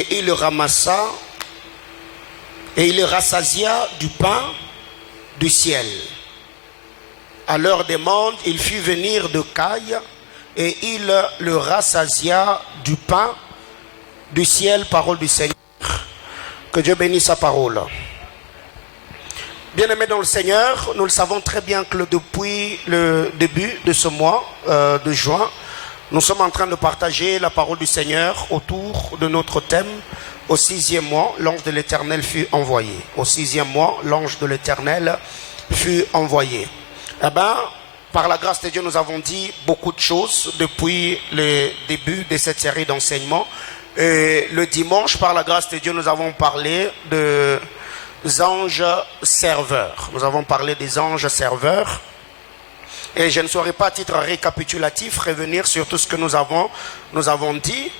et il le ramassa, et il le rassasia du pain du ciel. À leur demande, il fit venir de cailles, et il le rassasia du pain du ciel, parole du Seigneur. Que Dieu bénisse sa parole. Bien-aimés dans le Seigneur, nous le savons très bien que depuis le début de ce mois de juin, nous sommes en train de partager la parole du Seigneur autour de notre thème. Au 6e mois, l'ange de l'Éternel fut envoyé. Au 6e mois, l'ange de l'Éternel fut envoyé. Eh bien, par la grâce de Dieu, nous avons dit beaucoup de choses depuis le début de cette série d'enseignements. Et le dimanche, par la grâce de Dieu, nous avons parlé des anges serveurs. Nous avons parlé des anges serveurs. Et je ne saurais pas, à titre récapitulatif, revenir sur tout ce que nous avons dit.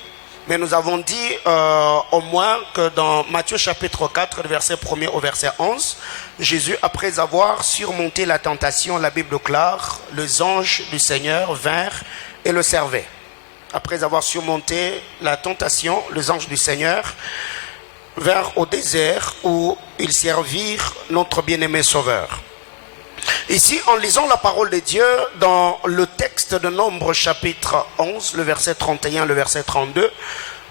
Mais nous avons dit au moins que dans Matthieu chapitre 4, verset 1er au verset 11, Jésus, après avoir surmonté la tentation, la Bible déclare, les anges du Seigneur vinrent et le servaient. Après avoir surmonté la tentation, les anges du Seigneur vinrent au désert où ils servirent notre bien-aimé Sauveur. Ici, en lisant la parole de Dieu dans le texte de Nombre chapitre 11, le verset 31, le verset 32,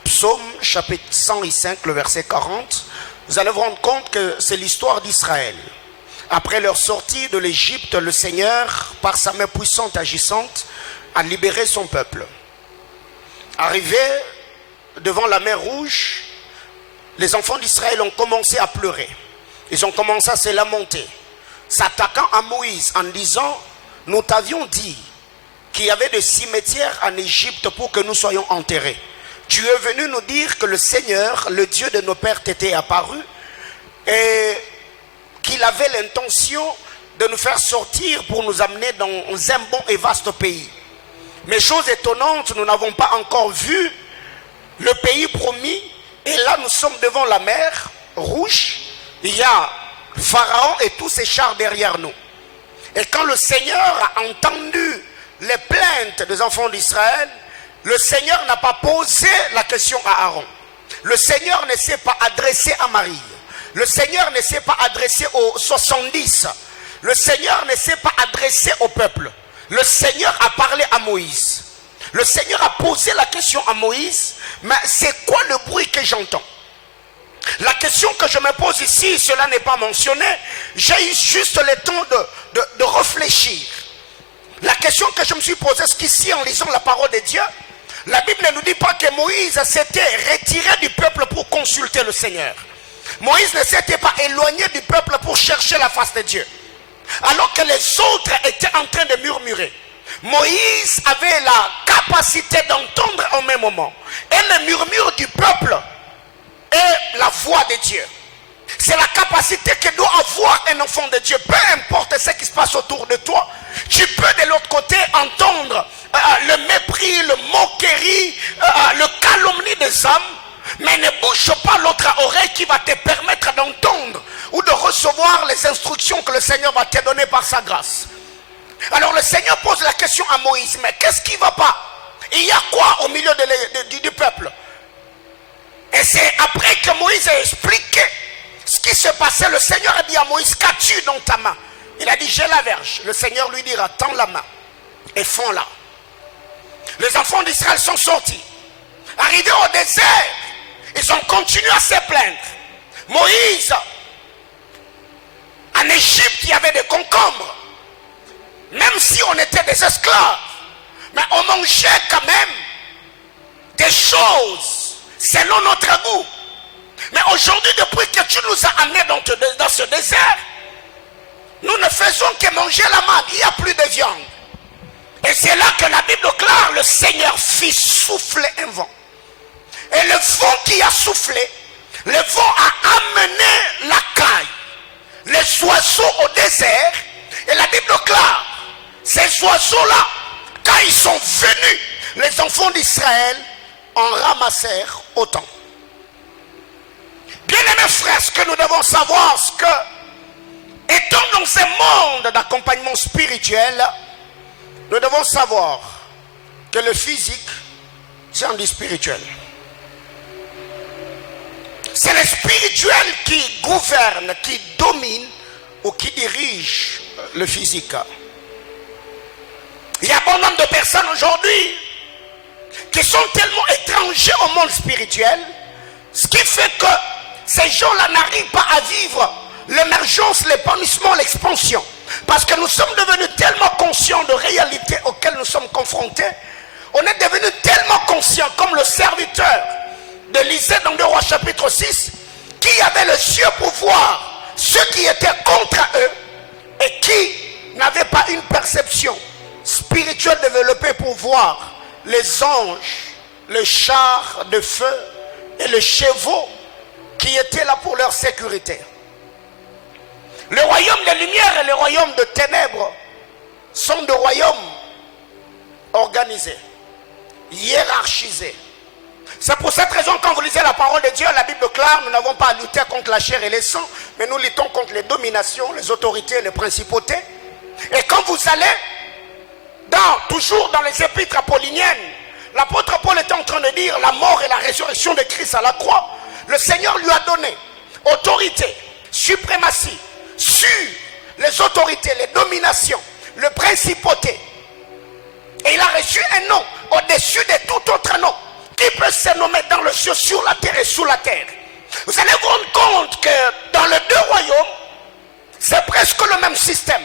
Psaume chapitre 105, le verset 40, vous allez vous rendre compte que c'est l'histoire d'Israël. Après leur sortie de l'Égypte, le Seigneur, par sa main puissante agissante, a libéré son peuple. Arrivés devant la mer Rouge, les enfants d'Israël ont commencé à pleurer. Ils ont commencé à se lamenter, s'attaquant à Moïse en disant, nous t'avions dit qu'il y avait des cimetières en Égypte pour que nous soyons enterrés. Tu es venu nous dire que le Seigneur, le Dieu de nos pères, t'était apparu et qu'il avait l'intention de nous faire sortir pour nous amener dans un bon et vaste pays. Mais chose étonnante, nous n'avons pas encore vu le pays promis. Et là, nous sommes devant la mer Rouge. Il y a Pharaon et tous ses chars derrière nous. Et quand le Seigneur a entendu les plaintes des enfants d'Israël, le Seigneur n'a pas posé la question à Aaron. Le Seigneur ne s'est pas adressé à Marie. Le Seigneur ne s'est pas adressé aux 70. Le Seigneur ne s'est pas adressé au peuple. Le Seigneur a parlé à Moïse. Le Seigneur a posé la question à Moïse, mais c'est quoi le bruit que j'entends? La question que je me pose ici, cela n'est pas mentionné, j'ai eu juste le temps de réfléchir. La question que je me suis posée, c'est qu'ici, en lisant la parole de Dieu, la Bible ne nous dit pas que Moïse s'était retiré du peuple pour consulter le Seigneur. Moïse ne s'était pas éloigné du peuple pour chercher la face de Dieu. Alors que les autres étaient en train de murmurer. Moïse avait la capacité d'entendre au même moment et le murmure du peuple et la voix de Dieu. C'est la capacité que doit avoir un enfant de Dieu. Peu importe ce qui se passe autour de toi, tu peux de l'autre côté entendre le mépris, le moquerie, le calomnie des hommes, mais ne bouge pas l'autre oreille qui va te permettre d'entendre ou de recevoir les instructions que le Seigneur va te donner par sa grâce. Alors le Seigneur pose la question à Moïse, mais qu'est-ce qui ne va pas? Il y a quoi au milieu du peuple? Et c'est après que Moïse a expliqué ce qui se passait, le Seigneur a dit à Moïse, qu'as-tu dans ta main? Il a dit, j'ai la verge. Le Seigneur lui dira, tends la main et fends-la. Les enfants d'Israël sont sortis. Arrivés au désert, ils ont continué à se plaindre. Moïse, en Égypte, il y avait des concombres. Même si on était des esclaves, mais on mangeait quand même des choses selon notre goût. Mais aujourd'hui, depuis que tu nous as amenés dans ce désert, nous ne faisons que manger la manne. Il n'y a plus de viande. Et c'est là que la Bible déclare, le Seigneur fit souffler un vent. Et le vent qui a soufflé, le vent a amené la caille, les oiseaux au désert. Et la Bible déclare, ces oiseaux-là, quand ils sont venus, les enfants d'Israël en ramassèrent autant. Bien-aimés frères, ce que nous devons savoir, c'est que, étant dans un monde d'accompagnement spirituel, nous devons savoir que le physique, c'est un spirituel. C'est le spirituel qui gouverne, qui domine ou qui dirige le physique. Il y a bon nombre de personnes aujourd'hui qui sont tellement étrangers au monde spirituel, ce qui fait que ces gens-là n'arrivent pas à vivre l'émergence, l'épanouissement, l'expansion. Parce que nous sommes devenus tellement conscients de réalités auxquelles nous sommes confrontés. On est devenus tellement conscients, comme le serviteur d'Élisée dans 2 Rois chapitre 6, qui avait les yeux pour voir ceux qui étaient contre eux et qui n'avaient pas une perception spirituelle développée pour voir les anges, les chars de feu et les chevaux qui étaient là pour leur sécurité. Le royaume de lumière et le royaume de ténèbres sont des royaumes organisés, hiérarchisés. C'est pour cette raison, quand vous lisez la parole de Dieu, la Bible clare, nous n'avons pas à lutter contre la chair et les sangs, mais nous luttons contre les dominations, les autorités, les principautés. Et quand vous allez toujours dans les épîtres apolliniennes, l'apôtre Paul est en train de dire la mort et la résurrection de Christ à la croix. Le Seigneur lui a donné autorité, suprématie sur les autorités, les dominations, le principauté. Et il a reçu un nom au-dessus de tout autre nom qui peut se nommer dans le ciel, sur la terre et sous la terre. Vous allez vous rendre compte que dans les deux royaumes, c'est presque le même système.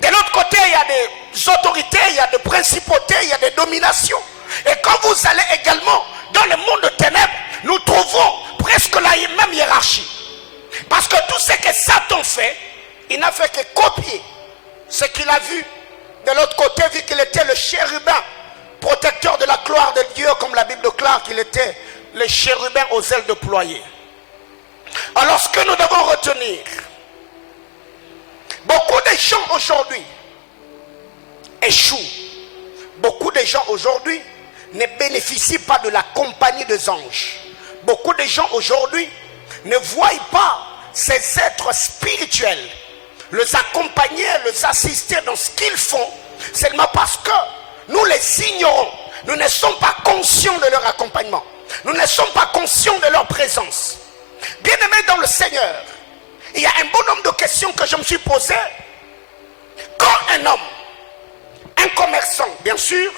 De l'autre côté, il y a des autorités, il y a des principautés, il y a des dominations. Et quand vous allez également dans le monde de ténèbres, nous trouvons presque la même hiérarchie. Parce que tout ce que Satan fait, il n'a fait que copier ce qu'il a vu de l'autre côté, vu qu'il était le chérubin, protecteur de la gloire de Dieu, comme la Bible déclare qu'il était le chérubin aux ailes déployées. Alors ce que nous devons retenir, beaucoup de gens aujourd'hui échouent. Beaucoup de gens aujourd'hui ne bénéficient pas de la compagnie des anges. Beaucoup de gens aujourd'hui ne voient pas ces êtres spirituels les accompagner, les assister dans ce qu'ils font, seulement parce que nous les ignorons. Nous ne sommes pas conscients de leur accompagnement. Nous ne sommes pas conscients de leur présence. Bien-aimés dans le Seigneur, il y a un bon nombre de questions que je me suis posées. Quand un homme, un commerçant, bien sûr,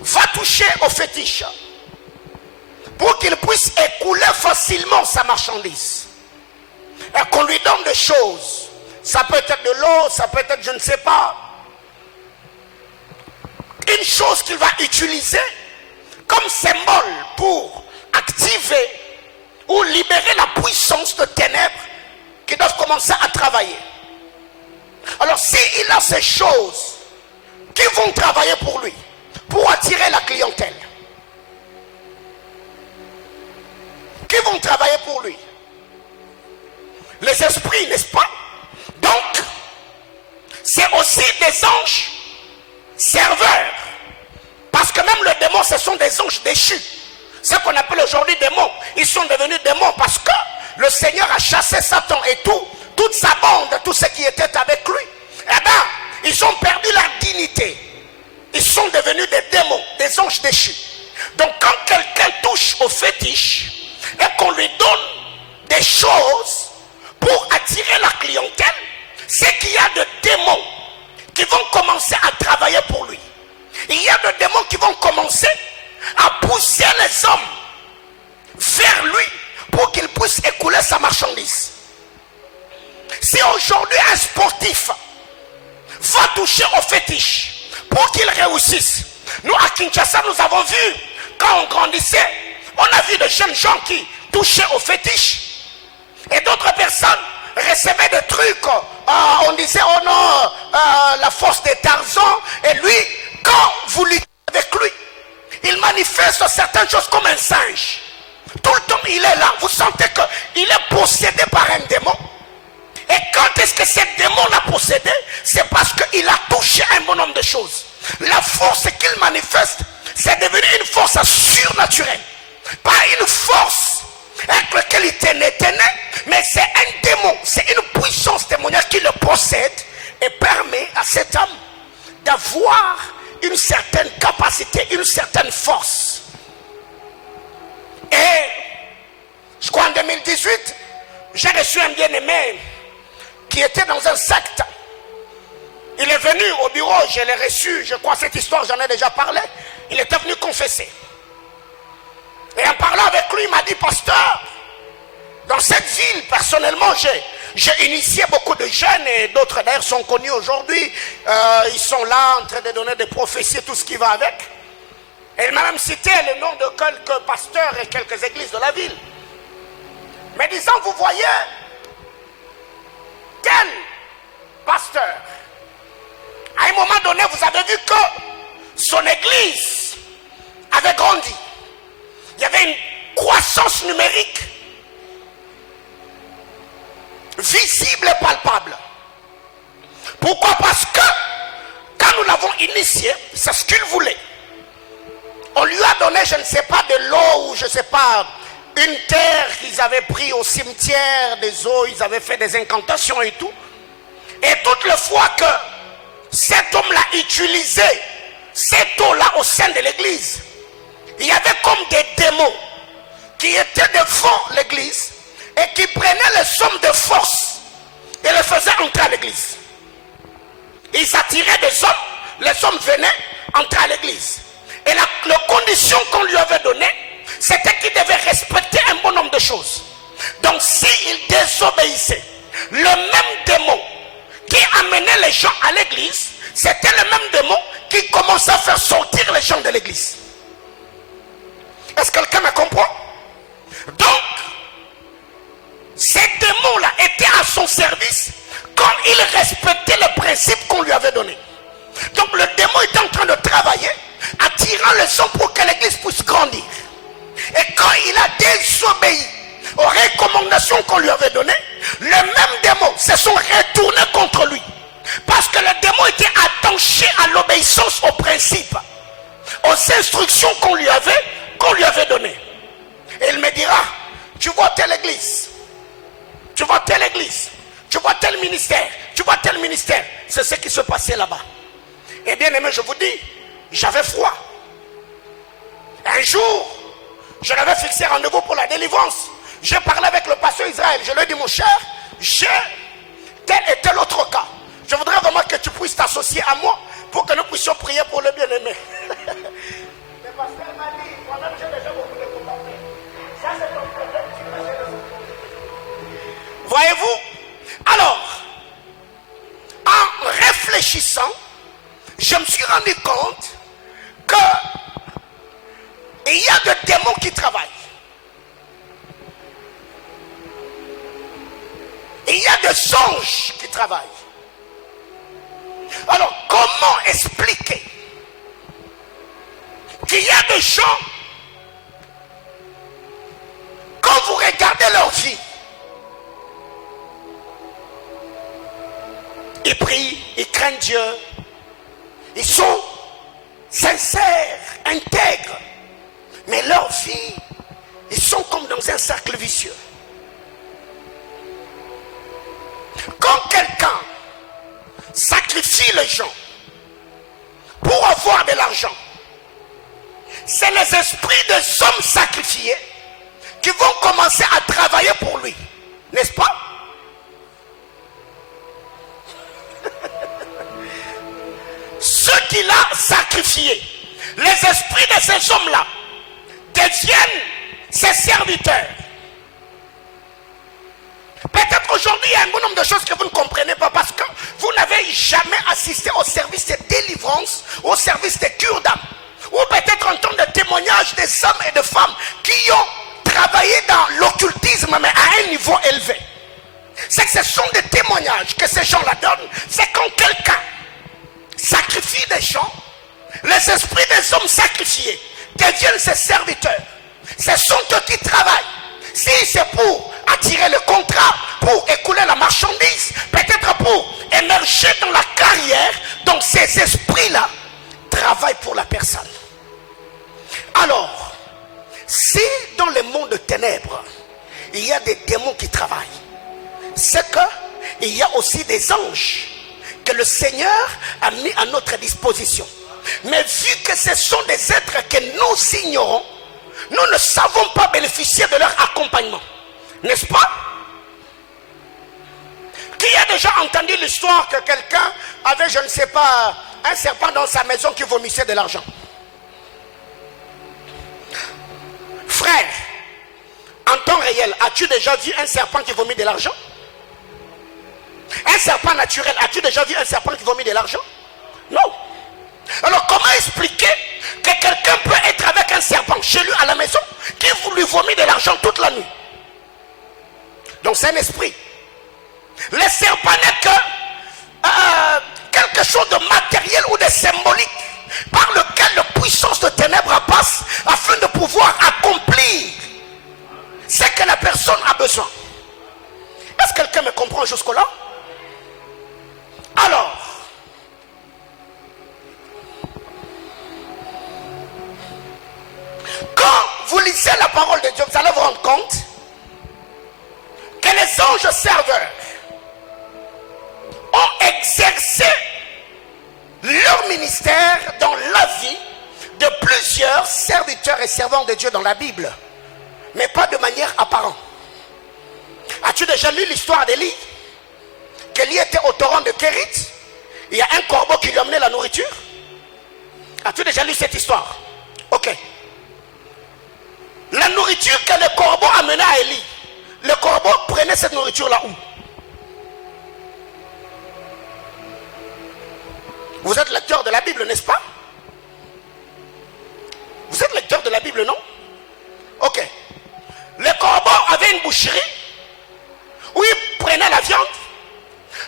va toucher au fétiche pour qu'il puisse écouler facilement sa marchandise, et qu'on lui donne des choses, ça peut être de l'eau, ça peut être je ne sais pas, une chose qu'il va utiliser comme symbole pour activer ou libérer la puissance de ténèbres qui doivent commencer à travailler. Alors s'il a ces choses qui vont travailler pour lui, pour attirer la clientèle, qui vont travailler pour lui, les esprits, n'est-ce pas? Donc c'est aussi des anges serveurs, parce que même les démons, ce sont des anges déchus. Ce qu'on appelle aujourd'hui démons, ils sont devenus démons parce que le Seigneur a chassé Satan et toute sa bande, tous ceux qui étaient avec lui. Eh bien, ils ont perdu leur dignité. Ils sont devenus des démons, des anges déchus. Donc quand quelqu'un touche au fétiche et qu'on lui donne des choses pour attirer la clientèle, c'est qu'il y a des démons qui vont commencer à travailler pour lui. Il y a des démons qui vont commencer à pousser les hommes vers lui pour qu'il puisse écouler sa marchandise. Si aujourd'hui un sportif va toucher au fétiche pour qu'il réussisse, nous à Kinshasa nous avons vu, quand on grandissait, on a vu de jeunes gens qui touchaient au fétiche et d'autres personnes recevaient des trucs, on disait oh non, la force de Tarzan, et lui, quand vous luttez avec lui, il manifeste certaines choses comme un singe. Tout le temps il est là, vous sentez qu'il est possédé par un démon. Et quand est-ce que ce démon l'a possédé? C'est parce qu'il a touché un bon nombre de choses. La force qu'il manifeste, c'est devenu une force surnaturelle. Pas une force avec laquelle il était né, mais c'est un démon, c'est une puissance démoniaque qui le possède et permet à cet homme d'avoir une certaine capacité, une certaine force. Et 2018, j'ai reçu un bien-aimé qui était dans un secte. Il est venu au bureau, je l'ai reçu, je crois cette histoire, j'en ai déjà parlé. Il était venu confesser. Et en parlant avec lui, il m'a dit, pasteur, dans cette ville, personnellement, j'ai initié beaucoup de jeunes et d'autres d'ailleurs sont connus aujourd'hui. Ils sont là en train de donner des prophéties, tout ce qui va avec. Et il m'a même cité le nom de quelques pasteurs et quelques églises de la ville. Mais disant, vous voyez, tel pasteur, à un moment donné, vous avez vu que son église avait grandi. Il y avait une croissance numérique visible et palpable. Pourquoi? Parce que quand nous l'avons initié, c'est ce qu'il voulait. On lui a donné, je ne sais pas, de l'eau ou je ne sais pas, une terre qu'ils avaient pris au cimetière, des eaux, ils avaient fait des incantations et tout. Et toutes les fois que cet homme-là utilisait cette eau-là au sein de l'église, il y avait comme des démons qui étaient devant l'église et qui prenaient les sommes de force et les faisaient entrer à l'église. Ils attiraient des hommes, les hommes venaient entrer à l'église. Et la condition qu'on lui avait donnée, c'était qu'il devait respecter un bon nombre de choses. Donc s'il désobéissait, le même démon qui amenait les gens à l'église, c'était le même démon qui commençait à faire sortir les gens de l'église. Est-ce que quelqu'un me comprend? Donc, ces démons-là étaient à son service quand il respectait les principes qu'on lui avait donnés. Donc le démon était en train de travailler, attirant les gens pour que l'église puisse grandir. Et quand il a désobéi aux recommandations qu'on lui avait données, les mêmes démons se sont retournés contre lui. Parce que le démon était attaché à l'obéissance aux principes, aux instructions qu'on lui avait données. Et il me dira, tu vois telle église, tu vois telle église, tu vois tel ministère, tu vois tel ministère. C'est ce qui se passait là-bas. Et bien aimé, je vous dis, j'avais froid. Un jour, je l'avais fixé rendez-vous pour la délivrance. J'ai parlé avec le pasteur Israël. Je lui ai dit, mon cher, j'ai tel et tel autre cas. Je voudrais vraiment que tu puisses t'associer à moi pour que nous puissions prier pour le bien-aimé. Le pasteur m'a dit, moi-même j'ai déjà beaucoup de contacts. Ça c'est ton problème, tu vas. Voyez-vous? Alors, en réfléchissant, je me suis rendu compte que il y a des démons qui travaillent. Il y a des anges qui travaillent. Alors, comment expliquer qu'il y a des gens, quand vous regardez leur vie, ils prient, ils craignent Dieu, ils sont sincères, intègres, mais leur vie, ils sont comme dans un cercle vicieux. Quand quelqu'un sacrifie les gens pour avoir de l'argent, c'est les esprits des hommes sacrifiés qui vont commencer à travailler pour lui, n'est-ce pas? Ceux qu'il a sacrifiés, les esprits de ces hommes-là deviennent ses serviteurs. Peut-être aujourd'hui il y a un bon nombre de choses que vous ne comprenez pas parce que vous n'avez jamais assisté au service de délivrance, au service de cure d'âme, ou peut-être entendre des témoignages des hommes et des femmes qui ont travaillé dans l'occultisme mais à un niveau élevé. C'est que ce sont des témoignages que ces gens-là donnent. C'est quand quelqu'un sacrifie des gens, les esprits des hommes sacrifiés deviennent ses serviteurs. Ce sont eux qui travaillent. Si c'est pour attirer le contrat, pour écouler la marchandise, peut-être pour émerger dans la carrière, donc ces esprits-là travaillent pour la personne. Alors, si dans le monde de ténèbres, il y a des démons qui travaillent, c'est qu'il y a aussi des anges que le Seigneur a mis à notre disposition. Mais vu que ce sont des êtres que nous ignorons, nous ne savons pas bénéficier de leur accompagnement. N'est-ce pas? Qui a déjà entendu l'histoire que quelqu'un avait, je ne sais pas, un serpent dans sa maison qui vomissait de l'argent? Frère, en temps réel, as-tu déjà vu un serpent qui vomit de l'argent? Un serpent naturel, as-tu déjà vu un serpent qui vomit de l'argent? Non. Alors comment expliquer que quelqu'un peut être avec un serpent chez lui à la maison qui lui vomit de l'argent toute la nuit? Donc c'est un esprit. Le serpent n'est que quelque chose de matériel ou de symbolique par lequel la puissance de ténèbres passe afin de pouvoir accomplir ce que la personne a besoin. Est-ce que quelqu'un me comprend jusque-là? Alors, quand vous lisez la parole de Dieu, vous allez vous rendre compte que les anges serveurs ont exercé leur ministère dans la vie de plusieurs serviteurs et servants de Dieu dans la Bible, mais pas de manière apparente. As-tu déjà lu l'histoire d'Élie? Qu'Élie était au torrent de Kérit, il y a un corbeau qui lui amenait la nourriture. As-tu déjà lu cette histoire? Ok. La nourriture que le corbeau amenait à Élie, le corbeau prenait cette nourriture là où? Vous êtes lecteur de la Bible, n'est-ce pas? Vous êtes lecteur de la Bible, non? Ok. Le corbeau avait une boucherie où il prenait la viande.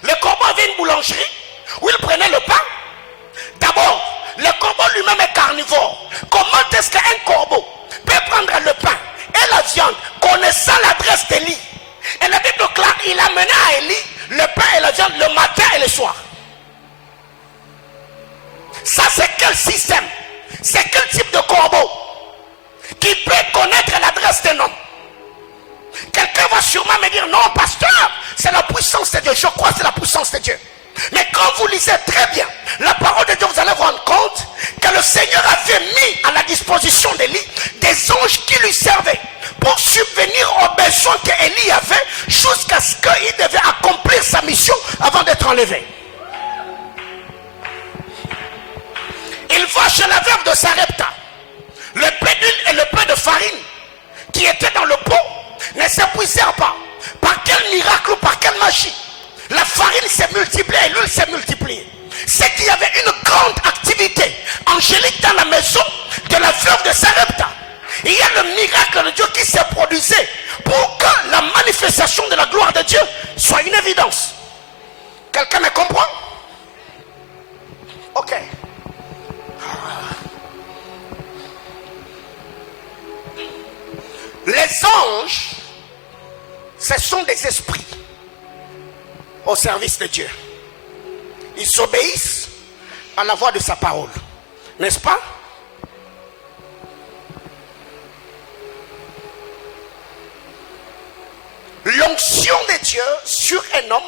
Le corbeau avait une boulangerie où il prenait le pain. D'abord, le corbeau lui-même est carnivore. Comment est-ce qu'un corbeau peut prendre le pain et la viande connaissant l'adresse d'Élie? Et la Bible claire, il amenait à Élie le pain et la viande le matin et le soir. Ça, c'est quel système? C'est quel type de corbeau qui peut connaître l'adresse d'un homme? Quelqu'un va sûrement me dire, non, pasteur, c'est la puissance de Dieu. Je crois que c'est la puissance de Dieu. Mais quand vous lisez très bien la parole de Dieu, vous allez vous rendre compte que le Seigneur avait mis à la disposition d'Élie des anges qui lui servaient pour subvenir aux besoins qu'Élie avait jusqu'à ce qu'il devait accomplir sa mission avant d'être enlevé. Il va chez la veuve de Sarepta. Le peu d'huile et le peu de farine qui étaient dans le pot ne s'épuisèrent pas. Par quel miracle ou par quelle magie la farine s'est multipliée et l'huile s'est multipliée? C'est qu'il y avait une grande activité angélique dans la maison de la veuve de Sarepta. Il y a le miracle de Dieu qui s'est produisé pour que la manifestation de la gloire de Dieu soit une évidence. Quelqu'un me comprend? Ok. Les anges, ce sont des esprits au service de Dieu. Ils obéissent à la voix de sa parole. N'est-ce pas? L'onction de Dieu sur un homme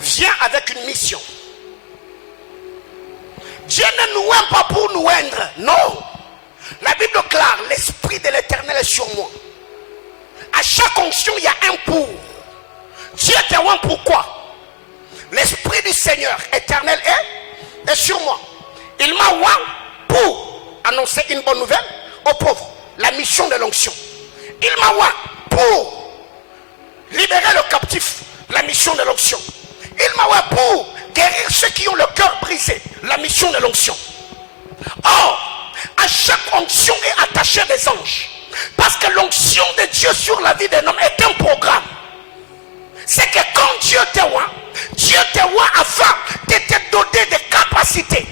vient avec une mission. Dieu ne nous aime pas pour nous rendre, non. La Bible clare, l'esprit de l'Éternel est sur moi. À chaque onction, il y a un pour. Dieu te rend pourquoi? L'esprit du Seigneur éternel est sur moi. Il m'a rend pour annoncer une bonne nouvelle aux pauvres. La mission de l'onction. Il m'a rend pour libérer le captif. La mission de l'onction. Il m'a rend pour guérir ceux qui ont le cœur brisé. La mission de l'onction. Or, à chaque onction est attaché des anges. Parce que l'onction de Dieu sur la vie d'un homme est un programme. C'est que quand Dieu te voit afin de te donner des capacités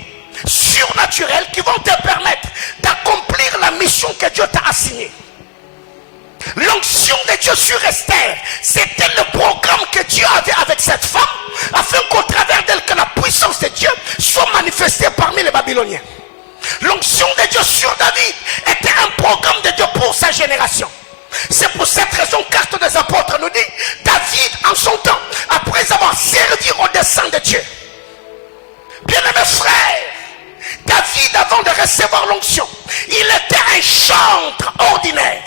surnaturelles qui vont te permettre d'accomplir la mission que Dieu t'a assignée. L'onction de Dieu sur Esther, c'était le programme que Dieu avait avec cette femme afin qu'au travers d'elle, que la puissance de Dieu soit manifestée parmi les Babyloniens. L'onction de Dieu sur David était un programme de Dieu pour sa génération. C'est pour cette raison qu'Actes des Apôtres nous dit, David en son temps, après avoir servi au dessein de Dieu, bien-aimés frères, David avant de recevoir l'onction, il était un chantre ordinaire.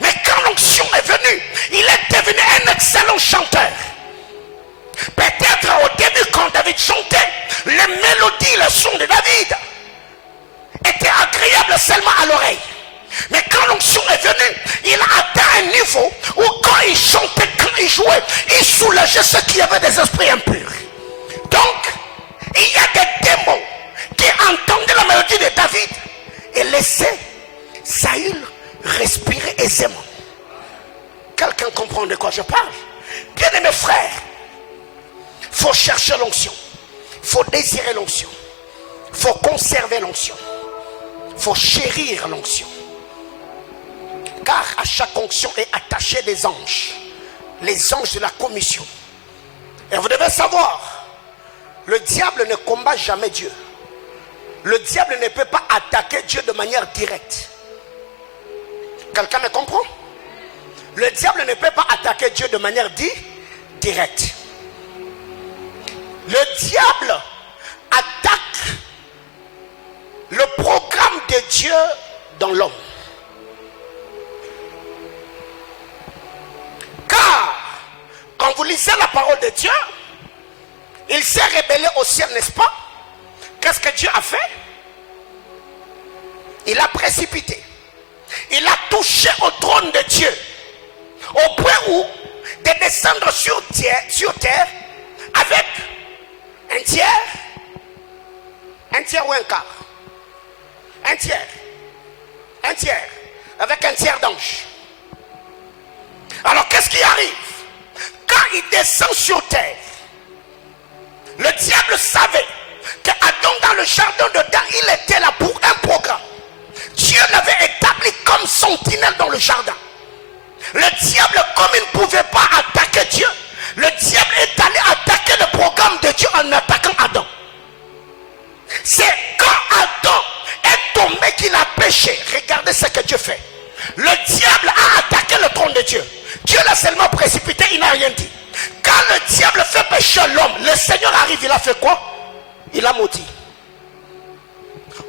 Mais quand l'onction est venue, excellent chanteur. Peut-être au début, quand David chantait, les mélodies, le son de David étaient agréables seulement à l'oreille. Mais quand l'onction est venue, il a atteint un niveau où quand il chantait, quand il jouait, il soulageait ceux qui avaient des esprits impurs. Donc, il y a des démons qui entendaient la mélodie de David et laissaient Saül respirer aisément. Quelqu'un comprend de quoi je parle? Bien aimés frères, il faut chercher l'onction, il faut désirer l'onction, il faut conserver l'onction, il faut chérir l'onction. Car à chaque onction est attaché des anges, les anges de la commission. Et vous devez savoir, le diable ne combat jamais Dieu. Le diable ne peut pas attaquer Dieu de manière directe. Quelqu'un me comprend? Le diable ne peut pas attaquer Dieu de manière directe. Le diable attaque le programme de Dieu dans l'homme. Car, quand vous lisez la parole de Dieu, il s'est rebellé au ciel, n'est-ce pas? Qu'est-ce que Dieu a fait? Il a précipité. Il a touché au trône de Dieu. Au point où de descendre sur terre avec un tiers ou un quart. Un tiers. Avec un tiers d'ange. Alors qu'est-ce qui arrive? Quand il descend sur terre, le diable savait qu'Adam dans le jardin d'Éden, il était là pour un programme. Dieu l'avait établi comme sentinelle dans le jardin. Le diable, comme il ne pouvait pas attaquer Dieu, le diable est allé attaquer le programme de Dieu en attaquant Adam. C'est quand Adam est tombé qu'il a péché. Regardez ce que Dieu fait. Le diable a attaqué le trône de Dieu. Dieu l'a seulement précipité, il n'a rien dit. Quand le diable fait pécher l'homme, le Seigneur arrive, il a fait quoi? Il a maudit.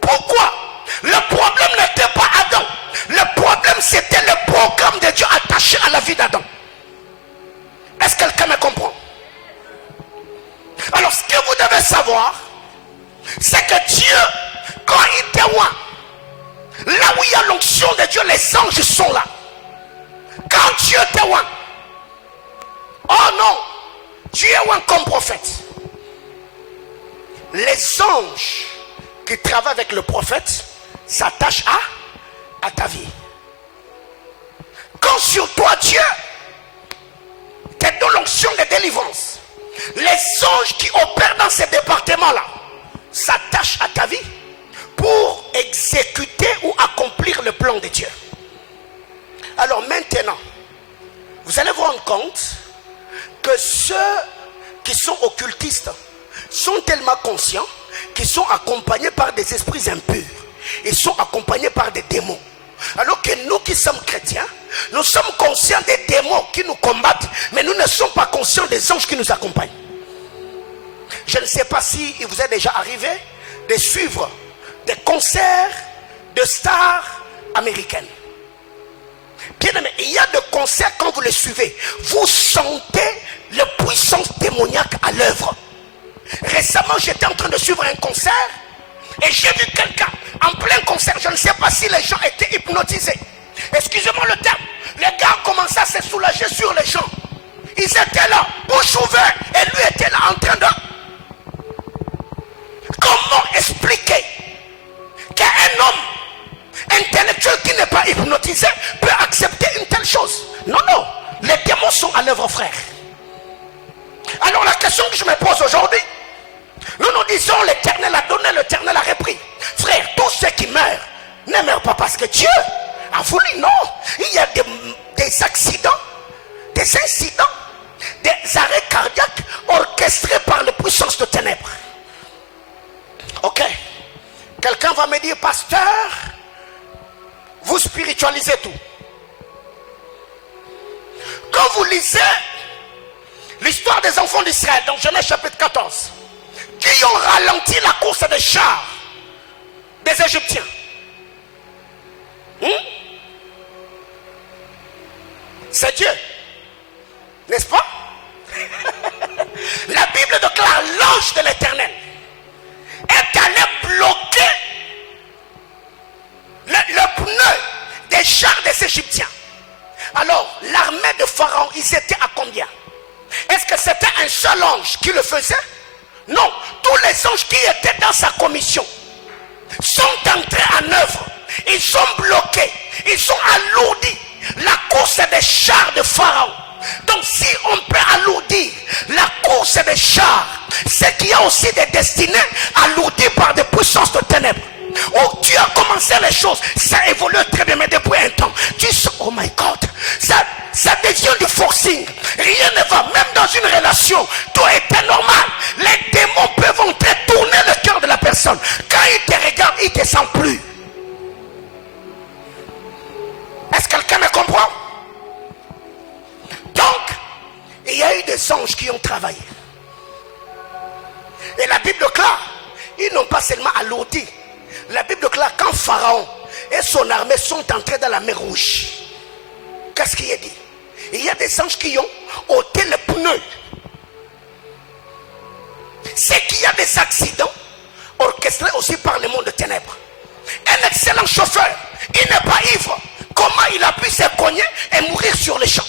Pourquoi? Le problème n'était pas Adam. Le problème c'était le programme de Dieu attaché à la vie d'Adam. Est-ce que quelqu'un me comprend? Alors ce que vous devez savoir, c'est que Dieu, quand il te voit, là où il y a l'onction de Dieu, les anges sont là. Quand Dieu te voit, oh non, Dieu est oint comme prophète. Les anges qui travaillent avec le prophète s'attachent à ta vie. Quand sur toi Dieu te donne l'onction de délivrance, les anges qui opèrent dans ces départements-là s'attachent à ta vie pour exécuter ou accomplir le plan de Dieu. Alors maintenant, vous allez vous rendre compte que ceux qui sont occultistes sont tellement conscients qu'ils sont accompagnés par des esprits impurs. Ils sont accompagnés par des démons. Alors que nous qui sommes chrétiens, nous sommes conscients des démons qui nous combattent, mais nous ne sommes pas conscients des anges qui nous accompagnent. Je ne sais pas si il vous est déjà arrivé de suivre des concerts de stars américaines. Bien aimé, il y a des concerts, quand vous les suivez, vous sentez la puissance démoniaque à l'œuvre. Récemment, j'étais en train de suivre un concert et j'ai vu quelqu'un en plein concert. Je ne sais pas si les gens étaient hypnotisés. Excusez-moi le terme. Les gars commençaient à se soulager sur les gens. Ils étaient là, bouche ouverte, et lui était là en train de... Comment expliquer qu'un homme intellectuel qui n'est pas hypnotisé peut accepter une telle chose? Non, non. Les démons sont à l'œuvre, frère. Alors la question que je me pose aujourd'hui, nous nous disons l'Éternel a donné, l'Éternel a repris. Frère, tous ceux qui meurent ne meurent pas parce que Dieu a voulu. Non, il y a des accidents, des incidents, des arrêts cardiaques orchestrés par les puissances de ténèbres. Ok, quelqu'un va me dire, pasteur, vous spiritualisez tout. Quand vous lisez l'histoire des enfants d'Israël dans Genèse chapitre 14, qui ont ralenti la course des chars des Égyptiens. C'est Dieu, n'est-ce pas? Bible déclare l'ange de l'Éternel est allé bloquer le pneu des chars des Égyptiens. Alors, l'armée de Pharaon, ils étaient à combien? Est-ce que c'était un seul ange qui le faisait? Non, tous les anges qui étaient dans sa commission sont entrés en œuvre. Ils ont bloqué, ils ont alourdi la course des chars de Pharaon. Donc si on peut alourdir la course des chars, c'est qu'il y a aussi des destinées alourdies par des puissances de ténèbres. Oh, tu as commencé les choses, ça évolue très bien, mais depuis un temps, tu sens, oh my God, ça devient du forcing. Rien ne va, même dans une relation, tout était normal. Les démons peuvent entrer, tourner le cœur de la personne. Quand ils te regardent, ils ne te sentent plus. Est-ce que quelqu'un me comprend? Donc, il y a eu des anges qui ont travaillé. Et la Bible déclare, ils n'ont pas seulement alourdi. La Bible déclare quand Pharaon et son armée sont entrés dans la mer Rouge. Qu'est-ce qu'il a dit? Il y a des anges qui ont ôté le pneu. C'est qu'il y a des accidents orchestrés aussi par le monde de ténèbres. Un excellent chauffeur, il n'est pas ivre. Comment il a pu se cogner et mourir sur les champs?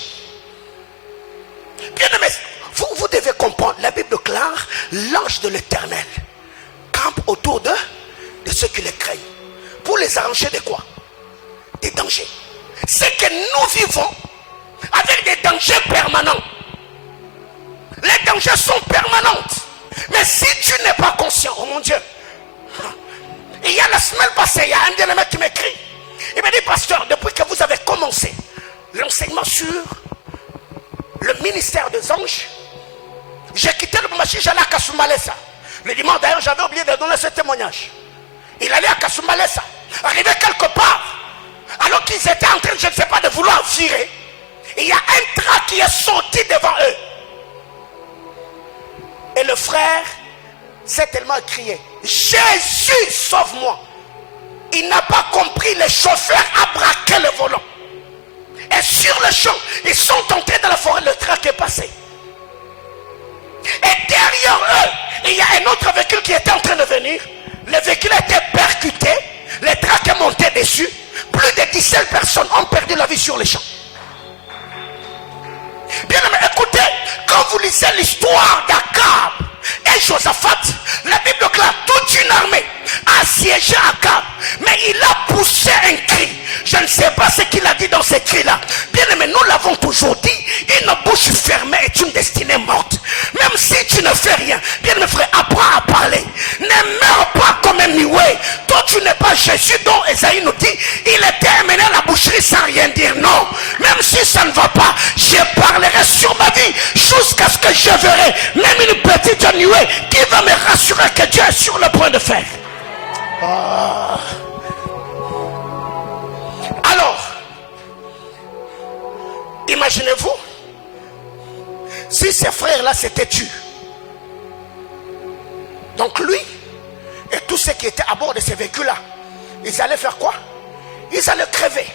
Bien aimé, vous devez comprendre, la Bible déclare l'ange de l'Éternel campe autour de ceux qui les craignent pour les arranger de quoi? Des dangers. C'est que nous vivons avec des dangers permanents. Les dangers sont permanents. Mais si tu n'es pas conscient, oh mon Dieu, il y a la semaine passée, il y a un bien-aimé qui m'écrit. Il m'a dit, pasteur, depuis que vous avez commencé l'enseignement sur le ministère des anges, j'ai quitté le machine, j'allais à Kasumbalesa. Le dimanche d'ailleurs, j'avais oublié de donner ce témoignage. Il allait à Kasumbalesa, arrivé quelque part, alors qu'ils étaient en train, je ne sais pas, de vouloir virer. Il y a un train qui est sorti devant eux. Et le frère s'est tellement crié, Jésus, sauve-moi. Il n'a pas compris, le chauffeur a braqué le volant. Et sur le champ, ils sont entrés dans la forêt, le train qui est passé. Et derrière eux, il y a un autre véhicule qui était en train de venir. Le véhicule a été percuté, le train est monté dessus. Plus de 17 personnes ont perdu la vie sur les champs. Bien aimé, écoutez, quand vous lisez l'histoire d'Akab et Josaphat, la Bible déclare toute une armée a assiégé Akab, mais il a poussé un cri. Je ne sais pas ce qu'il a dit dans ce cri-là. Bien aimé, nous l'avons toujours dit, une bouche fermée est une destinée morte. Même si tu ne fais rien, bien aimé frère, apprends à parler. Ne meurs pas comme un muet. Toi, tu n'es pas Jésus dont Esaïe nous dit, il était amené à la boucherie sans rien dire. Non, même si ça ne va pas, je parlerai sur ma vie jusqu'à ce que je verrai même une petite nuée qui va me rassurer que Dieu est sur le point de faire. Alors, imaginez-vous si ces frères-là s'étaient tués. Donc lui et tous ceux qui étaient à bord de ces véhicules-là, ils allaient faire quoi? Ils allaient crever.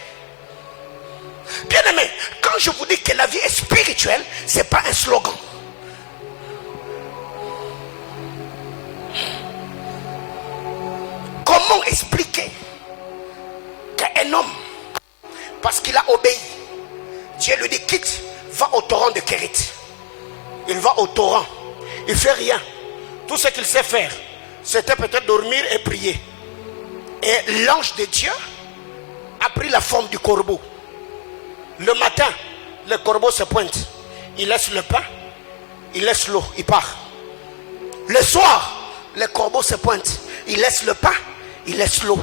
Bien aimé, quand je vous dis que la vie est spirituelle, ce n'est pas un slogan. Comment expliquer qu'un homme, parce qu'il a obéi, Dieu lui dit quitte, va au torrent de Kérit. Il va au torrent, il ne fait rien. Tout ce qu'il sait faire, c'était peut-être dormir et prier. Et l'ange de Dieu a pris la forme du corbeau. Le matin, le corbeau se pointe, il laisse le pain, il laisse l'eau, il part. Le soir, le corbeau se pointe, il laisse le pain, il laisse l'eau.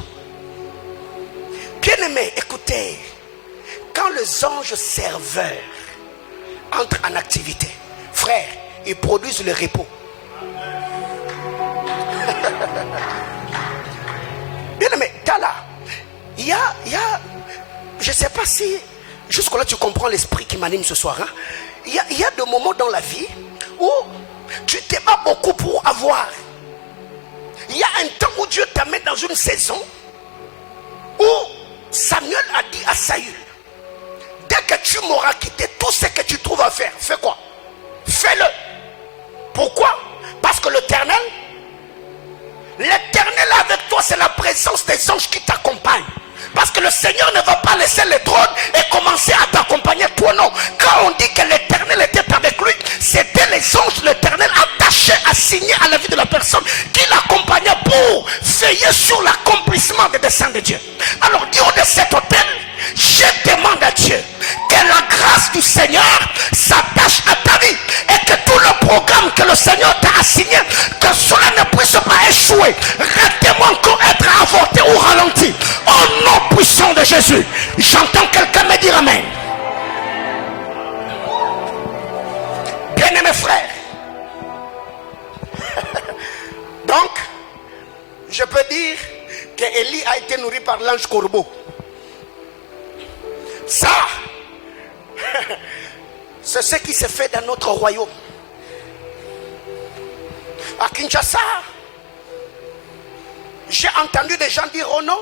Bien aimé, écoutez, quand les anges serveurs entrent en activité, frère, ils produisent le repos. Bien aimé, là, il y a, je ne sais pas si jusque-là tu comprends l'esprit qui m'anime ce soir. Hein? Il y a des moments dans la vie où tu te bats beaucoup pour avoir. Il y a un temps où Dieu t'amène dans une saison où Samuel a dit à Saül, dès que tu m'auras quitté, tout ce que tu trouves à faire, fais quoi? Fais-le. Pourquoi? présence des anges qui t'accompagnent. Parce que le Seigneur ne va pas laisser les trônes et commencer à t'accompagner toi, non. Quand on dit que l'Éternel était avec lui, c'était les anges de l'Éternel attachés, assignés à la vie de la personne, qui l'accompagnaient pour veiller sur l'accomplissement des desseins de Dieu. Alors, du haut de cet autel, je demande à Dieu que la grâce du Seigneur s'attache à ta vie et que tout le programme que le Seigneur t'a assigné, que cela ne puisse pas échouer, rater, encore être avorté ou ralenti. Au nom puissant de Jésus, j'entends quelqu'un me dire amen. Bien-aimés frères, donc je peux dire que Élie a été nourri par l'ange corbeau. Ça, c'est ce qui se fait dans notre royaume. À Kinshasa, j'ai entendu des gens dire oh non,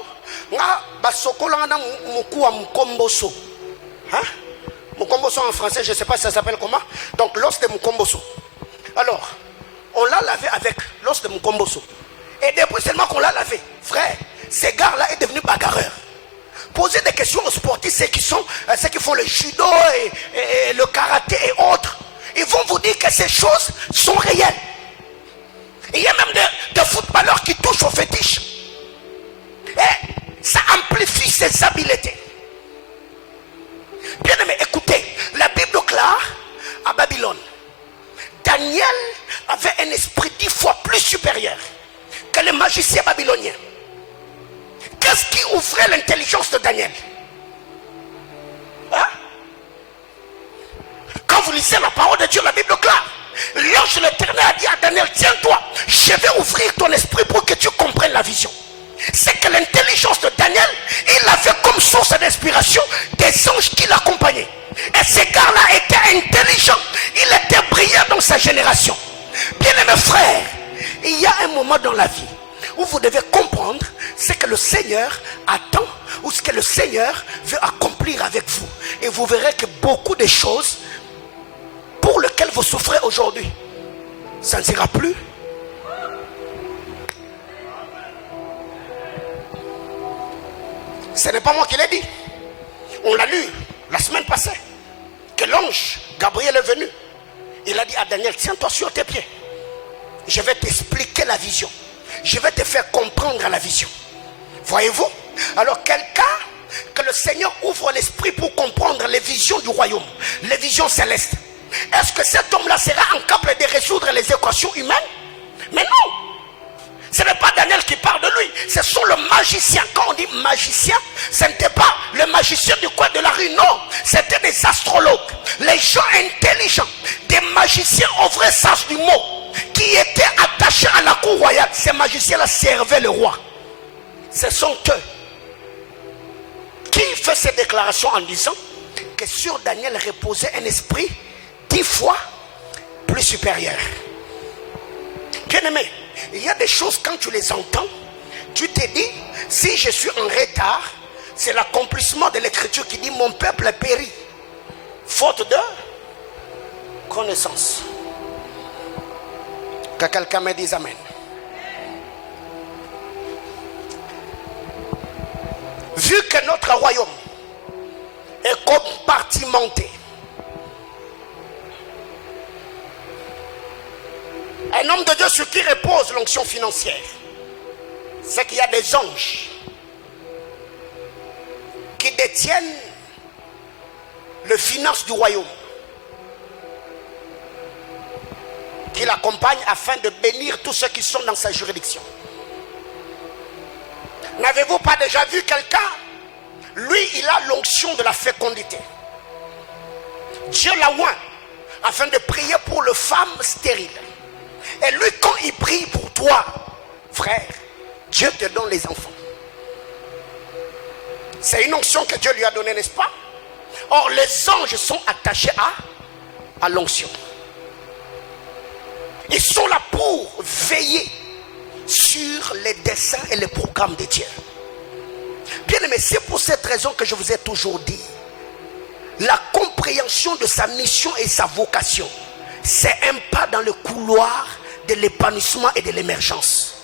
Mukomboso en français, je ne sais pas si ça s'appelle comment. Donc l'os de Mukomboso. Alors, on l'a lavé avec l'os de Mukomboso. Et depuis seulement qu'on l'a lavé, frère, ces gars-là est devenu bagarreur. Poser des questions aux sportifs, ceux qui font le judo et le karaté et autres, ils vont vous dire que ces choses sont réelles. Il y a même des footballeurs qui touchent au fétiche. Et ça amplifie ses habiletés. Bien aimé, écoutez, la Bible déclare à Babylone, Daniel avait un esprit 10 fois plus supérieur que les magiciens babyloniens. Qu'est-ce qui ouvrait l'intelligence de Daniel? Hein? Quand vous lisez la parole de Dieu, la Bible déclare, l'ange de l'Éternel a dit à Daniel, tiens-toi, je vais ouvrir ton esprit pour que tu comprennes la vision. C'est que l'intelligence de Daniel, il avait comme source d'inspiration des anges qui l'accompagnaient. Et ces gars-là étaient intelligents, il était brillant dans sa génération. Bien-aimés frères, il y a un moment dans la vie où vous devez comprendre ce que le Seigneur attend ou ce que le Seigneur veut accomplir avec vous. Et vous verrez que beaucoup de choses pour lesquelles vous souffrez aujourd'hui, ça ne sera plus. Ce n'est pas moi qui l'ai dit. On l'a lu la semaine passée. Que l'ange Gabriel est venu. Il a dit à Daniel, tiens-toi sur tes pieds. Je vais t'expliquer la vision. Je vais te faire comprendre la vision. Voyez-vous? Alors quelqu'un que le Seigneur ouvre l'esprit pour comprendre les visions du royaume, les visions célestes. Est-ce que cet homme-là sera incapable de résoudre les équations humaines? Mais non! Ce n'est pas Daniel qui parle de lui, ce sont les magiciens. Quand on dit magicien, ce n'était pas le magicien du coin de la rue, non, c'était des astrologues, les gens intelligents, des magiciens au vrai sens du mot, qui étaient attachés à la cour royale. Ces magiciens-là servaient le roi. Ce sont eux qui fait ces déclarations en disant que sur Daniel reposait un esprit 10 fois plus supérieur. Bien aimé, il y a des choses quand tu les entends, tu te dis, si je suis en retard, c'est l'accomplissement de l'écriture qui dit mon peuple périt, faute de connaissance. Que quelqu'un me dise amen. Vu que notre royaume est compartimenté, un homme de Dieu sur qui repose l'onction financière, c'est qu'il y a des anges qui détiennent le finance du royaume, qui l'accompagnent afin de bénir tous ceux qui sont dans sa juridiction. N'avez-vous pas déjà vu quelqu'un? Lui, il a l'onction de la fécondité. Dieu l'a oint afin de prier pour les femmes stériles. Et lui, quand il prie pour toi, frère, Dieu te donne les enfants. C'est une onction que Dieu lui a donnée, n'est-ce pas? Or, les anges sont attachés à l'onction. Ils sont là pour veiller sur les desseins et les programmes de Dieu. Bien aimé, c'est pour cette raison que je vous ai toujours dit, la compréhension de sa mission et sa vocation, c'est un pas dans le couloir de l'épanouissement et de l'émergence.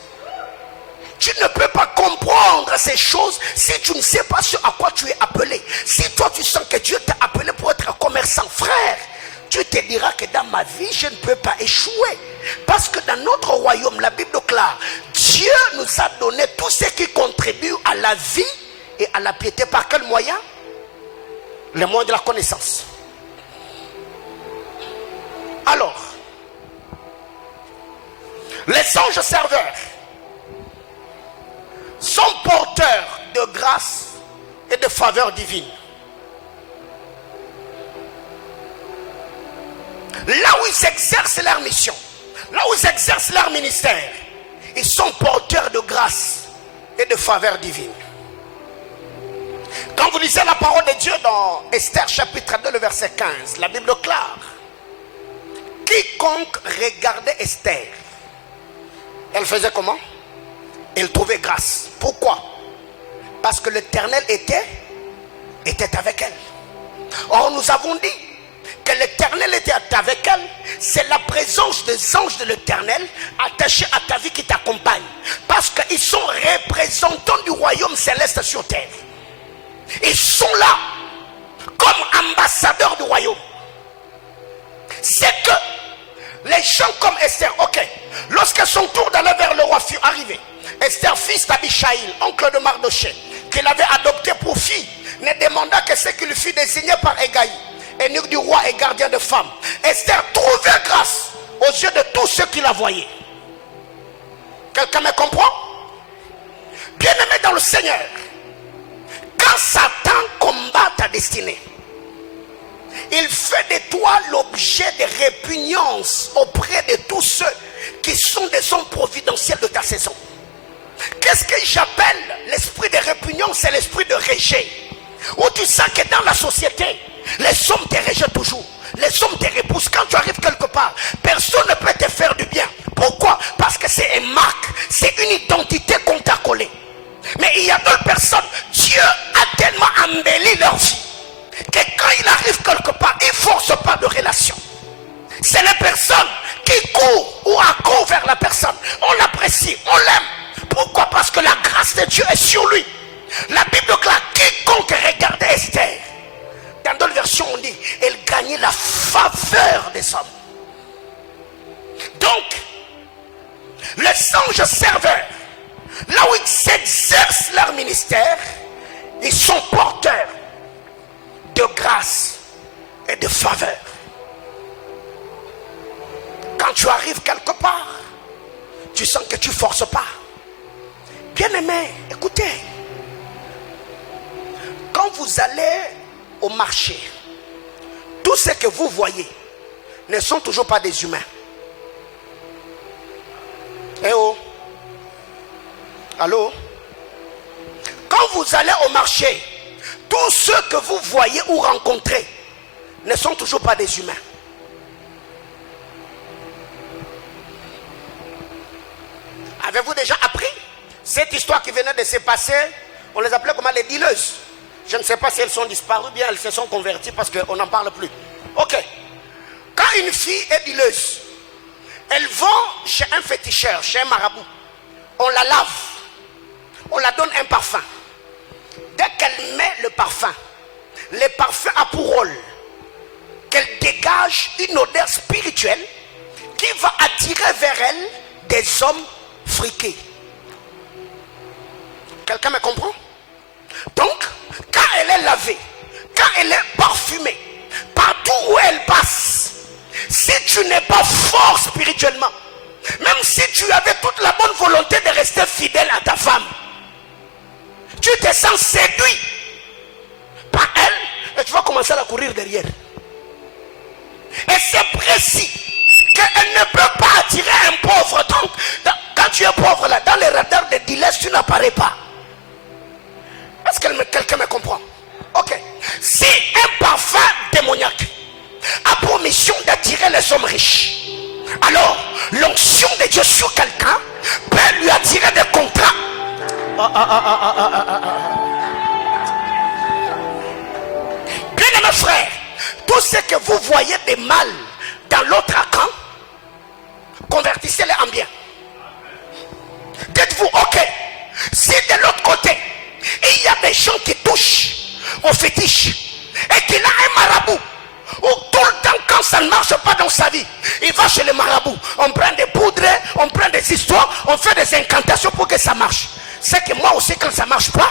Tu ne peux pas comprendre ces choses si tu ne sais pas ce à quoi tu es appelé. Si toi tu sens que Dieu t'a appelé pour être un commerçant, frère, tu te diras que dans ma vie je ne peux pas échouer. Parce que dans notre royaume, la Bible déclare, Dieu nous a donné tout ce qui contribue à la vie et à la piété. Par quel moyen? Le moyen de la connaissance. Alors, les anges serveurs sont porteurs de grâce et de faveur divine. Là où ils exercent leur mission, là où ils exercent leur ministère, ils sont porteurs de grâce et de faveur divine. Quand vous lisez la parole de Dieu dans Esther chapitre 2, le verset 15, la Bible déclare, quiconque regardait Esther, elle faisait comment? Elle trouvait grâce. Pourquoi? Parce que l'Éternel était avec elle. Or nous avons dit que l'Éternel était avec elle. C'est la présence des anges de l'Éternel attachés à ta vie qui t'accompagne. Parce qu'ils sont représentants du royaume céleste sur terre. Ils sont là comme ambassadeurs du royaume. C'est que les gens comme Esther, ok, lorsque son tour d'aller vers le roi fut arrivé, Esther, fils d'Abishaïl, oncle de Mardoché, qu'il avait adopté pour fille, ne demanda que ce qu'il fut désigné par Hégaï, eunuque du roi et gardien de femmes. Esther trouvait grâce aux yeux de tous ceux qui la voyaient. Quelqu'un me comprend? Bien-aimé dans le Seigneur, quand Satan combat ta destinée, il fait de toi l'objet de répugnance auprès de tous ceux qui sont des hommes providentiels de ta saison. Qu'est-ce que j'appelle l'esprit de répugnance? C'est l'esprit de rejet. Où tu sens que dans la société, les hommes te rejettent toujours. Les hommes te repoussent. Quand tu arrives quelque part, personne ne peut te faire du bien. Pourquoi? Parce que c'est une marque, c'est une identité qu'on t'a collée. Mais il y a d'autres personnes, Dieu a tellement embelli leur vie que quand il arrive quelque part, il ne force pas de relation. C'est les personnes qui courent ou accourent vers la personne. On l'apprécie, on l'aime. Pourquoi? Parce que la grâce de Dieu est sur lui. La Bible déclare, quiconque regardait Esther, dans d'autres versions on dit, elle gagnait la faveur des hommes. Donc, les anges serveurs, là où ils exercent leur ministère, ils sont porteurs de grâce et de faveur. Quand tu arrives quelque part, tu sens que tu ne forces pas. Bien-aimé, écoutez, quand vous allez au marché, tout ce que vous voyez ne sont toujours pas des humains. Eh oh, allô? Quand vous allez au marché, tous ceux que vous voyez ou rencontrez ne sont toujours pas des humains. Avez-vous déjà appris cette histoire qui venait de se passer? On les appelait comment? Les dealeuses. Je ne sais pas si elles sont disparues, bien elles se sont converties parce qu'on n'en parle plus. Ok. Quand une fille est dealeuse, elle va chez un féticheur, chez un marabout. On la lave. On la donne un parfum. Dès qu'elle met le parfum a pour rôle qu'elle dégage une odeur spirituelle qui va attirer vers elle des hommes friqués. Quelqu'un me comprend? Donc, quand elle est lavée, quand elle est parfumée, partout où elle passe, si tu n'es pas fort spirituellement, même si tu avais toute la bonne volonté de rester fidèle à ta femme, tu te sens séduit par elle et tu vas commencer à la courir derrière. Et c'est précis qu'elle ne peut pas attirer un pauvre. Donc, quand tu es pauvre là, dans les radars de dealers, tu n'apparais pas. Est-ce que quelqu'un me comprend? Ok. Si un parfum démoniaque a pour mission d'attirer les hommes riches, alors l'onction de Dieu sur quelqu'un peut lui attirer des contrats. Bien-aimés frères, tout ce que vous voyez de mal dans l'autre camp, convertissez-les en bien. Dites-vous, ok, va chez les marabouts, on prend des poudres, on prend des histoires, on fait des incantations pour que ça marche. C'est que moi aussi, quand ça ne marche pas,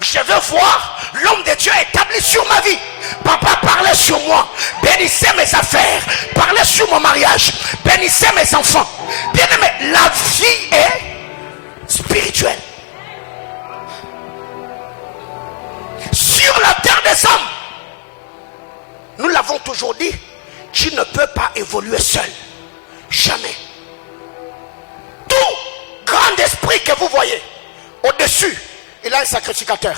je veux voir l'homme de Dieu établi sur ma vie. Papa, parlez sur moi, bénissez mes affaires, parlez sur mon mariage, bénissez mes enfants. Bien aimé, la vie est spirituelle. Sur la terre des hommes, nous l'avons toujours dit, tu ne peux pas évoluer seul. Jamais. Tout grand esprit que vous voyez, au-dessus, il a un sacrificateur.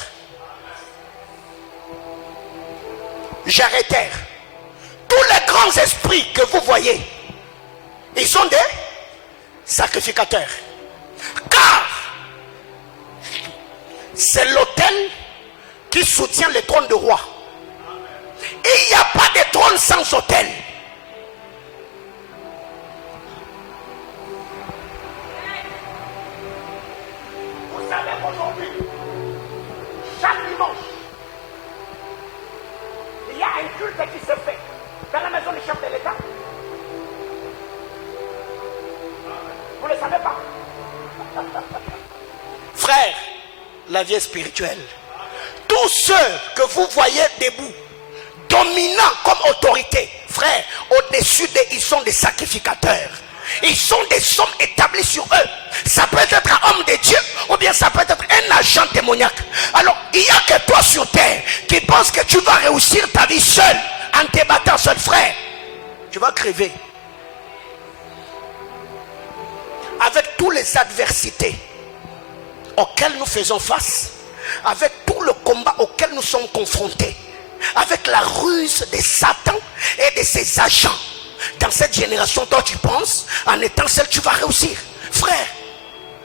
J'arrête. Tous les grands esprits que vous voyez, ils sont des sacrificateurs. Car c'est l'autel qui soutient le trône de roi. Et il n'y a pas de trône sans autel. Vous savez qu'aujourd'hui, chaque dimanche, il y a un culte qui se fait dans la maison du chef de l'État. Vous ne le savez pas? Frère, la vie est spirituelle. Tous ceux que vous voyez debout, dominants comme autorité, frère, au-dessus d'eux, ils sont des sacrificateurs. Ils sont des hommes établis sur eux. Ça peut être un homme de Dieu ou bien ça peut être un agent démoniaque. Alors, il n'y a que toi sur terre qui pense que tu vas réussir ta vie seul en te battant seul, frère. Tu vas crever. Avec toutes les adversités auxquelles nous faisons face, avec tout le combat auquel nous sommes confrontés, avec la ruse de Satan et de ses agents, dans cette génération, toi tu penses, en étant seul, tu vas réussir. Frère,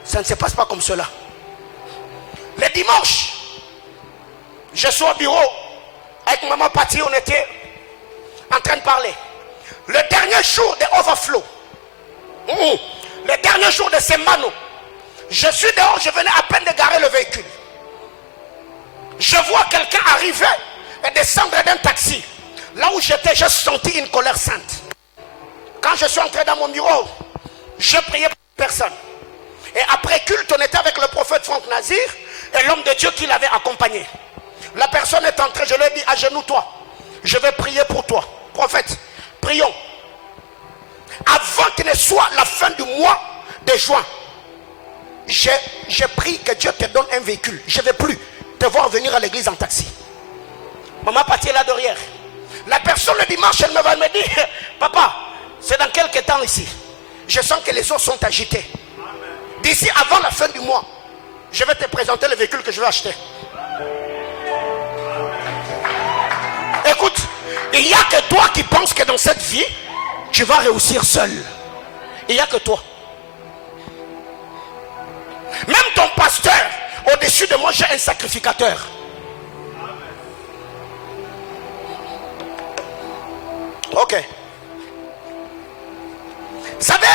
ça ne se passe pas comme cela. Le dimanche, je suis au bureau avec maman Patti, on était en train de parler. Le dernier jour de Overflow, le dernier jour de Sembano, je suis dehors, je venais à peine de garer le véhicule. Je vois quelqu'un arriver et descendre d'un taxi. Là où j'étais, j'ai senti une colère sainte. Quand je suis entré dans mon bureau, j'ai prié pour personne. Et après culte, on était avec le prophète Franck Nazir et l'homme de Dieu qui l'avait accompagné. La personne est entrée, je lui ai dit, agenouille-toi. Je vais prier pour toi. Prophète, prions. Avant qu'il ne soit la fin du mois de juin, j'ai prié que Dieu te donne un véhicule. Je ne vais plus te voir venir à l'église en taxi. Maman Patti est là derrière. La personne le dimanche, elle me dit, papa, c'est dans quelques temps ici. Je sens que les eaux sont agitées. D'ici avant la fin du mois, je vais te présenter le véhicule que je vais acheter. Écoute, il n'y a que toi qui penses que dans cette vie, tu vas réussir seul. Il n'y a que toi. Même ton pasteur, au-dessus de moi, j'ai un sacrificateur. Ok. Vous savez,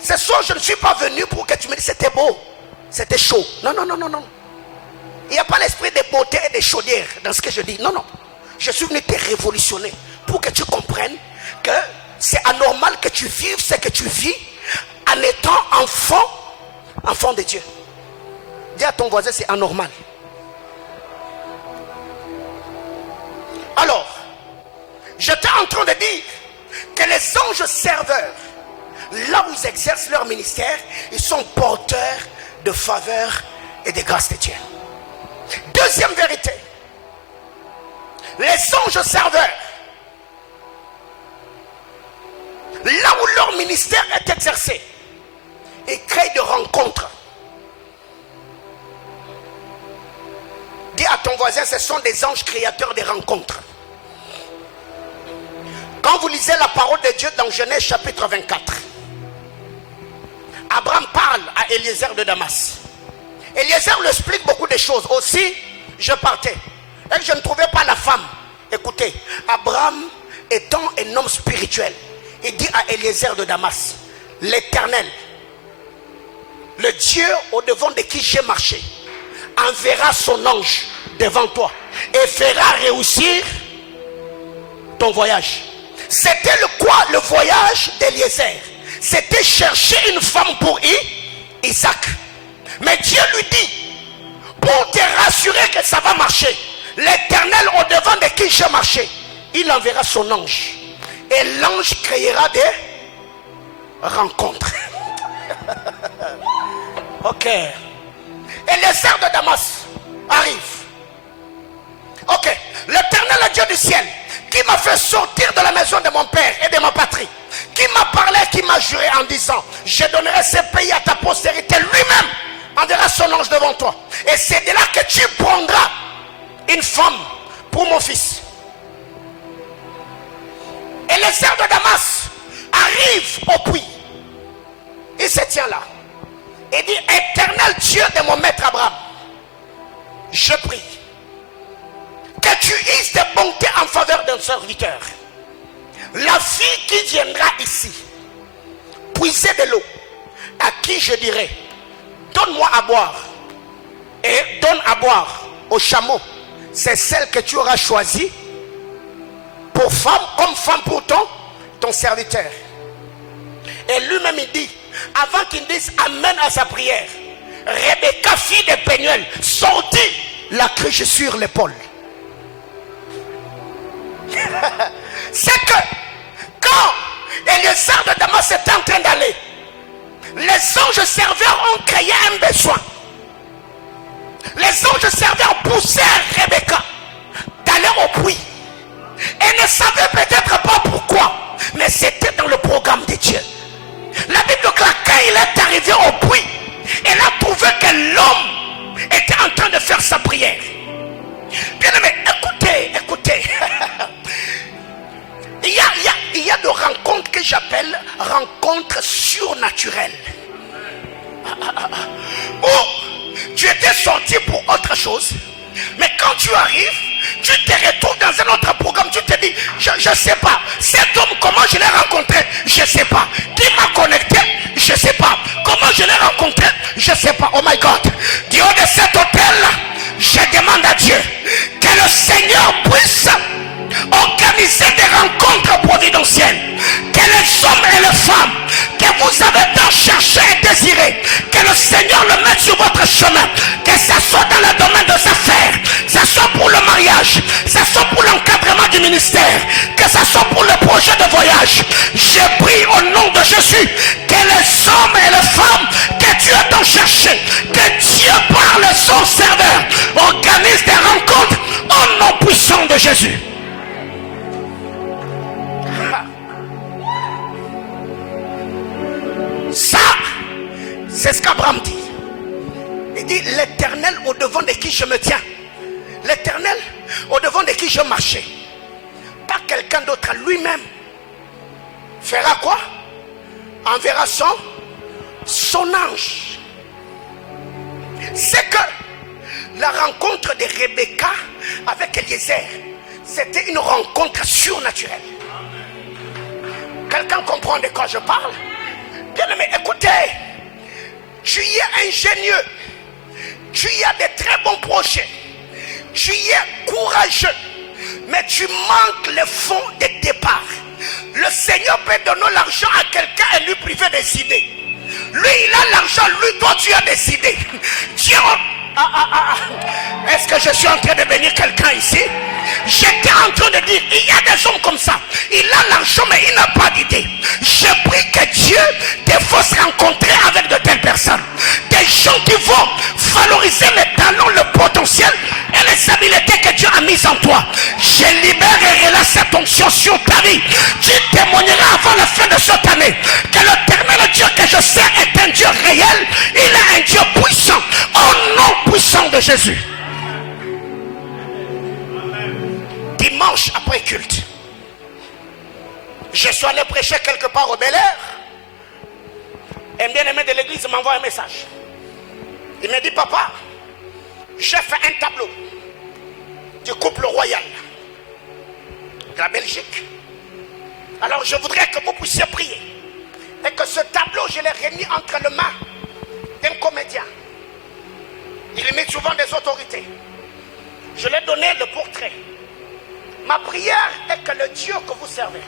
ce soir, je ne suis pas venu pour que tu me dises c'était beau, c'était chaud. Non, non, non, non, non. Il n'y a pas l'esprit de beauté et de chaudière dans ce que je dis. Non, non. Je suis venu te révolutionner pour que tu comprennes que c'est anormal que tu vives ce que tu vis en étant enfant de Dieu. Dis à ton voisin, c'est anormal. Alors, j'étais en train de dire que les anges serveurs, là où ils exercent leur ministère, ils sont porteurs de faveur et de grâce de Dieu. Deuxième vérité, les anges serveurs, là où leur ministère est exercé, ils créent de rencontres. Dis à ton voisin, ce sont des anges créateurs de rencontres. Quand vous lisez la parole de Dieu dans Genèse chapitre 24, Abraham parle à Eliezer de Damas. Eliezer lui explique beaucoup de choses. Aussi, je partais et je ne trouvais pas la femme. Écoutez, Abraham étant un homme spirituel, il dit à Eliezer de Damas, l'Éternel, le Dieu au devant de qui j'ai marché, enverra son ange devant toi et fera réussir ton voyage. C'était quoi le voyage d'Eliezer? C'était chercher une femme pour Isaac. Mais Dieu lui dit, pour te rassurer que ça va marcher, l'Éternel au devant de qui j'ai marché, il enverra son ange. Et l'ange créera des rencontres. Ok. Eliezer de Damas arrive. Ok. L'Éternel, Dieu du ciel, qui m'a fait sortir de la maison de mon père et de ma patrie, qui m'a parlé, qui m'a juré en disant, je donnerai ce pays à ta postérité, lui-même enverra son ange devant toi. Et c'est de là que tu prendras une femme pour mon fils. Et Eliezer de Damas arrive au puits. Il se tient là. Et dit, éternel Dieu de mon maître Abraham, je prie que tu uses de bonté en faveur d'un serviteur. La fille qui viendra ici puiser de l'eau, à qui je dirai, donne-moi à boire, et donne à boire au chameau, c'est celle que tu auras choisie pour femme, comme femme pour ton serviteur. Et lui-même il dit, avant qu'il dise amen à sa prière, Rebecca, fille de Pénuel, sortit la cruche sur l'épaule. C'est que quand Eliezer de Damas était en train d'aller, les anges serveurs ont créé un besoin. Les anges serveurs poussèrent Rebecca d'aller au puits. Elle ne savait peut-être pas pourquoi, mais c'était dans le programme de Dieu. La Bible déclare quand il est arrivé au puits, elle a trouvé que l'homme était en train de faire sa prière. Bien aimé, écoutez. Il y a de rencontres que j'appelle rencontres surnaturelles. Où tu étais sorti pour autre chose, mais quand tu arrives, tu te retrouves dans un autre programme, tu te dis, je ne sais pas, cet homme, comment je l'ai rencontré, je ne sais pas. Qui m'a connecté, je ne sais pas. Comment je l'ai rencontré, je ne sais pas. Oh my God, du haut de cet hôtel, je demande à Dieu que le Seigneur puisse organiser des rencontres providentielles, que les hommes et les femmes que vous avez tant cherché et désiré, que le Seigneur le mette sur votre chemin, que ce soit dans le domaine des affaires, que ce soit pour le mariage, que ce soit pour l'encadrement du ministère, que ce soit pour le projet de voyage. Je prie au nom de Jésus que les hommes et les femmes que Dieu a tant cherché, que Dieu par son serveur organise des rencontres au nom puissant de Jésus. Ça, c'est ce qu'Abraham dit. Il dit, l'Éternel au devant de qui je me tiens, l'Éternel au devant de qui je marchais, pas quelqu'un d'autre, lui-même fera quoi? Enverra son ange. C'est que la rencontre de Rebecca avec Eliezer, c'était une rencontre surnaturelle. Quelqu'un comprend de quoi je parle? Bien aimé, écoutez, tu y es ingénieux, tu y as de très bons projets, tu y es courageux, mais tu manques le fonds de départ. Le Seigneur peut donner l'argent à quelqu'un et lui priver des idées. Lui, il a l'argent, lui, toi, tu as décidé. Dieu, est-ce que je suis en train de bénir quelqu'un ici? J'étais en train de dire, il y a des hommes comme ça. Il a l'argent, mais il n'a pas d'idée. Je prie que Dieu te fasse rencontrer avec de telles personnes. Des gens qui vont valoriser les talents, le potentiel et les habiletés que Dieu a mises en toi. Je libère et relâche cette onction sur ta vie. Tu témoigneras avant la fin de cette année que l'éternel Dieu que je sais est un Dieu réel. Il est un Dieu puissant. Au nom puissant de Jésus. Dimanche après culte, je suis allé prêcher quelque part au Bel Air. Un bien-aimé de l'église m'envoie un message. Il me dit, papa, j'ai fait un tableau du couple royal de la Belgique. Alors je voudrais que vous puissiez prier et que ce tableau, je l'ai remis entre les mains d'un comédien. Il met souvent des autorités. Je lui ai donné le portrait. Ma prière est que le Dieu que vous servez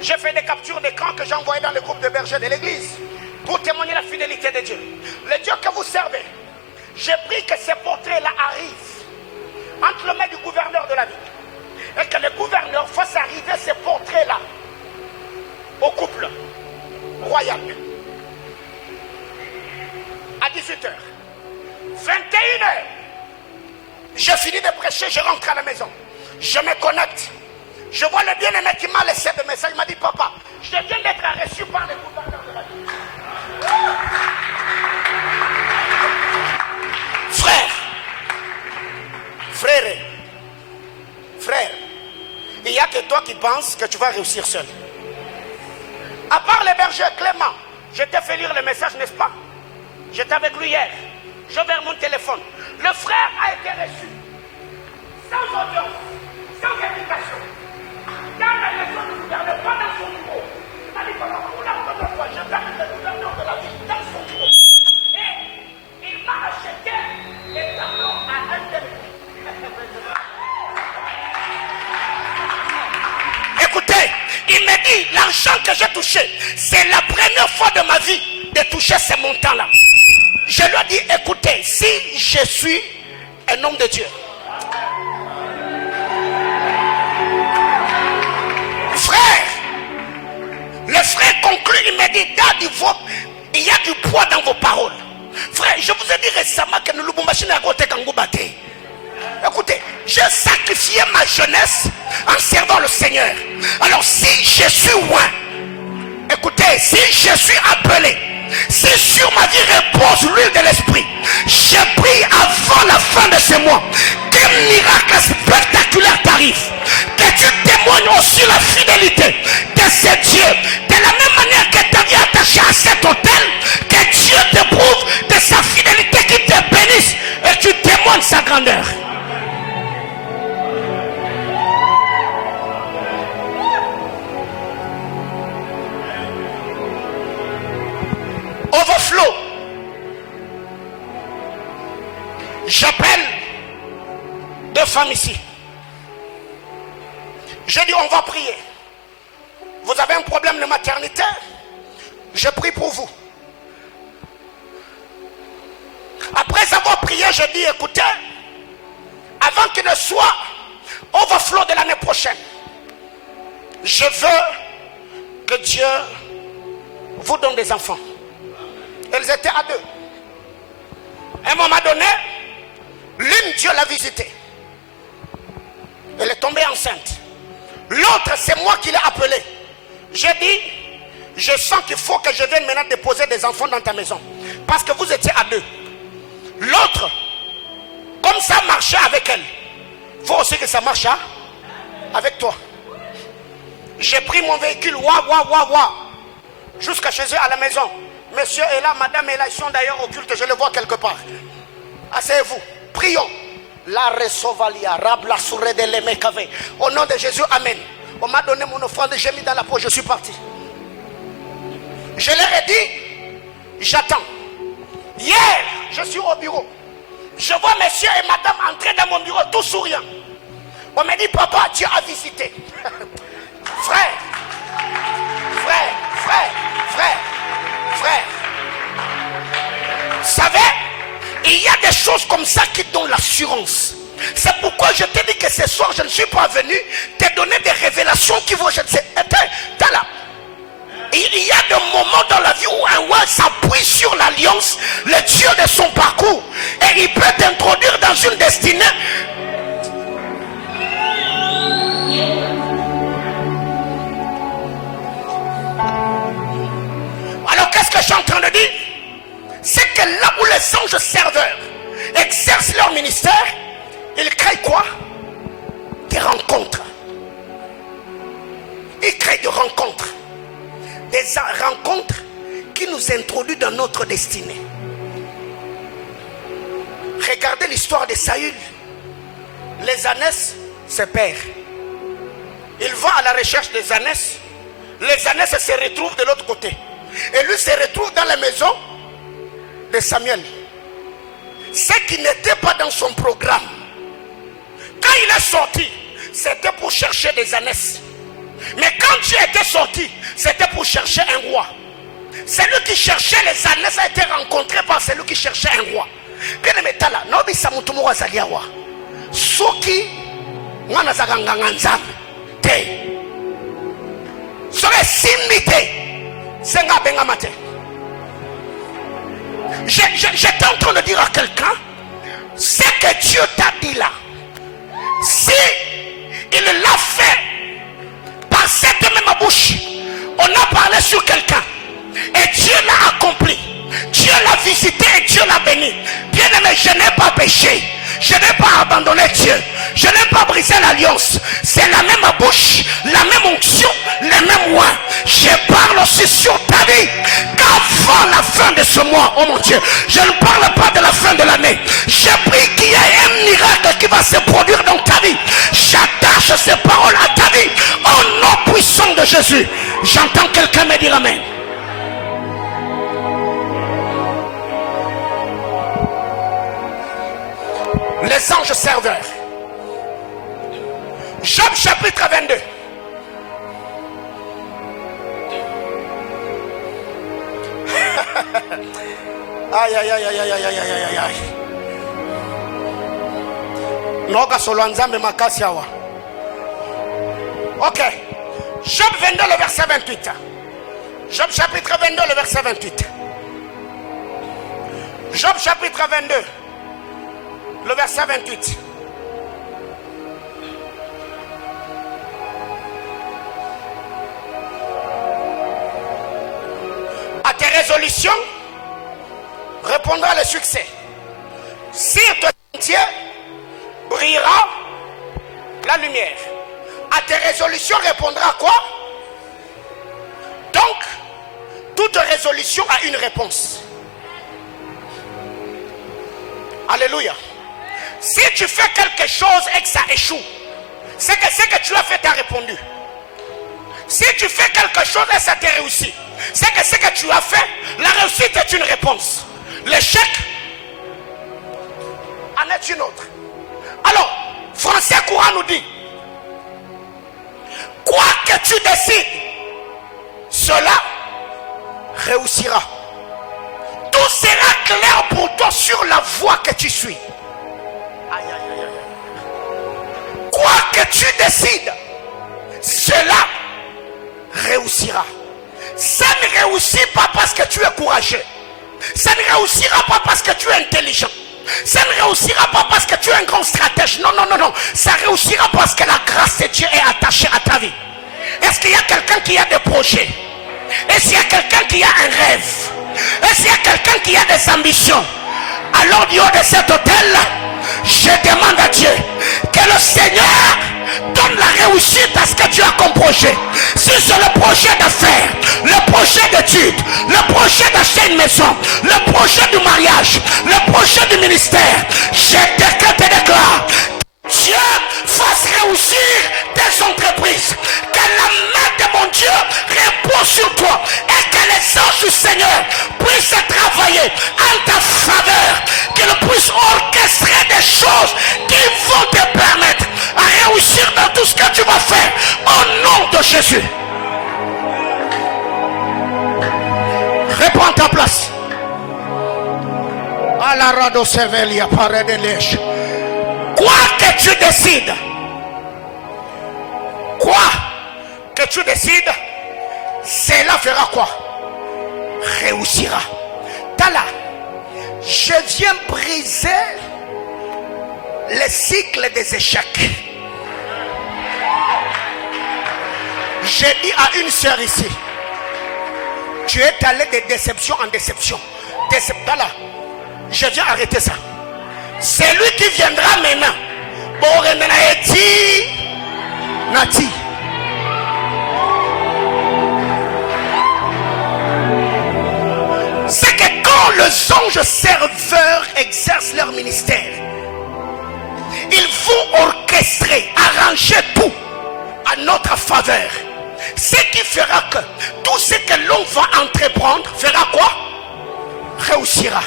J'ai fait des captures d'écran que j'ai envoyées dans le groupe de bergers de l'église pour témoigner la fidélité de Dieu. Le Dieu que vous servez, j'ai pris que ces portraits-là arrivent entre les mains du gouverneur de la ville et que le gouverneur fasse arriver ces portraits-là au couple royal à 18h. 21h, j'ai fini de prêcher, je rentre à la maison. Je me connecte. Je vois le bien-aimé qui m'a laissé des messages. Il m'a dit, papa, je viens d'être reçu par le gouverneur de la ville. Frère, il n'y a que toi qui penses que tu vas réussir seul. À part les bergers, Clément, je t'ai fait lire le message, n'est-ce pas? J'étais avec lui hier. J'ai ouvert mon téléphone. Le frère a été reçu sans audience, sans invitation, dans la maison du gouverneur, pas dans son bureau. Il m'a dit, pour la première fois, j'ai perdu le gouverneur de la ville dans son bureau. Et il m'a acheté les tableaux à 1 $. Écoutez, il me dit, l'argent que j'ai touché, c'est la première fois de ma vie de toucher ces montants-là. Je lui ai dit, écoutez, si je suis un homme de Dieu, frère, le frère conclut, il me dit, il y a du poids dans vos paroles. Frère, je vous ai dit récemment que nous l'avons machine à côté quand vous battez. Écoutez, j'ai sacrifié ma jeunesse en servant le Seigneur. Alors si je suis loin, écoutez, si je suis appelé, si sur ma vie repose l'huile de l'esprit, je prie avant la fin de ce mois qu'un miracle spectaculaire t'arrive, que tu témoignes aussi la fidélité de ce Dieu, de la même manière que ta vie est attachée à cet hôtel, que Dieu te prouve de sa fidélité, qu'il te bénisse et tu témoignes sa grandeur. Overflow. J'appelle deux femmes ici. J'ai dit on va prier. Vous avez un problème de maternité? Je prie pour vous. Après avoir prié, je dis écoutez, avant qu'il ne soit overflow de l'année prochaine, je veux que Dieu vous donne des enfants. Elles étaient à deux. À un moment donné, l'une, Dieu l'a visitée. Elle est tombée enceinte. L'autre, c'est moi qui l'ai appelée. J'ai dit, je sens qu'il faut que je vienne maintenant déposer des enfants dans ta maison. Parce que vous étiez à deux. L'autre, comme ça marchait avec elle, il faut aussi que ça marche avec toi. J'ai pris mon véhicule, jusqu'à chez eux à la maison. Monsieur est là, madame est là, ils sont d'ailleurs occultes, je le vois quelque part. Asseyez-vous, prions. La resovalia, rabla souré de l'emekave. Au nom de Jésus, amen. On m'a donné mon offrande, j'ai mis dans la poche, je suis parti. Je leur ai dit, j'attends. Hier, je suis au bureau. Je vois monsieur et madame entrer dans mon bureau, tout souriant. On me dit, papa, Dieu a visité. Frère. Vous savez, il y a des choses comme ça qui donnent l'assurance. C'est pourquoi je te dis que ce soir, je ne suis pas venu te donner des révélations qui vont... Je ne sais, t'as là. Il y a des moments dans la vie où un roi s'appuie sur l'alliance, le Dieu de son parcours, et il peut t'introduire dans une destinée. Alors qu'est-ce que je suis en train de dire? C'est que là où les anges serveurs exercent leur ministère, ils créent quoi? Des rencontres. Ils créent des rencontres. Des rencontres qui nous introduisent dans notre destinée. Regardez l'histoire de Saül. Les ânesses se perdent. Il va à la recherche des ânesses. Les ânesses se retrouvent de l'autre côté. Et lui se retrouve dans la maison de Samuel. Ce qui n'était pas dans son programme. Quand il est sorti, c'était pour chercher des ânesses. Mais quand Dieu était sorti, c'était pour chercher un roi. Celui qui cherchait les années a été rencontré par celui qui cherchait un roi. Bien aimé, tala, nobi samutumo wa zaliawa. Soki, mwana zaganganga nzambe, te. Sore simite, senga benga mate. J'étais en train de dire à quelqu'un, ce que Dieu t'a dit là, si il l'a fait par cette même bouche, on a parlé sur quelqu'un et Dieu l'a accompli, Dieu l'a visité et Dieu l'a béni. Bien aimé, je n'ai pas péché, je n'ai pas abandonné Dieu, je n'ai pas brisé l'alliance. C'est la même bouche, la même onction, les mêmes mois. Je parle aussi sur ta vie qu'avant la fin de ce mois, oh mon Dieu, je ne parle pas de la fin de l'année. Je prie qu'il y ait un miracle qui va se produire dans ta vie. J'attache ces paroles à ta vie au nom puissant de Jésus. J'entends quelqu'un me dire amen. Les anges serveurs. Job chapitre 22. Aïe aïe aïe aïe aïe aïe aïe aïe aïe. Noga solo nzambe makasi awa. Ok. Job 22 le verset 28. Job chapitre 22 le verset 28. Job chapitre 22 le verset 28. À tes résolutions répondra le succès. Sur ton sentier brillera la lumière. À tes résolutions répondra quoi? Donc, toute résolution a une réponse. Alléluia. Si tu fais quelque chose et que ça échoue, c'est que ce que tu as fait t'a répondu. Si tu fais quelque chose et ça t'a réussi, c'est que ce que tu as fait, la réussite est une réponse. L'échec en est une autre. Alors, Français courant nous dit, quoi que tu décides, cela réussira. Tout sera clair pour toi sur la voie que tu suis. Aïe, aïe, aïe, aïe. Quoi que tu décides, cela réussira. Ça ne réussit pas parce que tu es courageux. Ça ne réussira pas parce que tu es intelligent. Ça ne réussira pas parce que tu es un grand stratège. Non, non, non, non. Ça réussira parce que la grâce de Dieu est attachée à ta vie. Est-ce qu'il y a quelqu'un qui a des projets? Est-ce qu'il y a quelqu'un qui a un rêve? Est-ce qu'il y a quelqu'un qui a des ambitions? Alors du haut de cet hôtel, je demande à Dieu que le Seigneur donne la réussite à ce que tu as comme projet. Si c'est le projet d'affaires, le projet d'études, le projet d'acheter une maison, le projet du mariage, le projet du ministère, je décrète et déclare, Dieu fasse réussir tes entreprises, que la main de mon Dieu repose sur toi et que les anges du Seigneur puissent travailler en ta faveur, qu'ils puissent orchestrer des choses qui vont te permettre à réussir dans tout ce que tu vas faire au nom de Jésus. Réprends ta place. À la rado sevelia paré de lèche. Quoi que tu décides, quoi que tu décides, cela fera quoi? Réussira. Tala, je viens briser le cycle des échecs. J'ai dit à une sœur ici, tu es allé de déception en déception. Tala, je viens arrêter ça. C'est lui qui viendra maintenant. Nati. C'est que quand les anges serveurs exercent leur ministère, ils vont orchestrer, arranger tout à notre faveur. Ce qui fera que tout ce que l'on va entreprendre fera quoi? Réussira.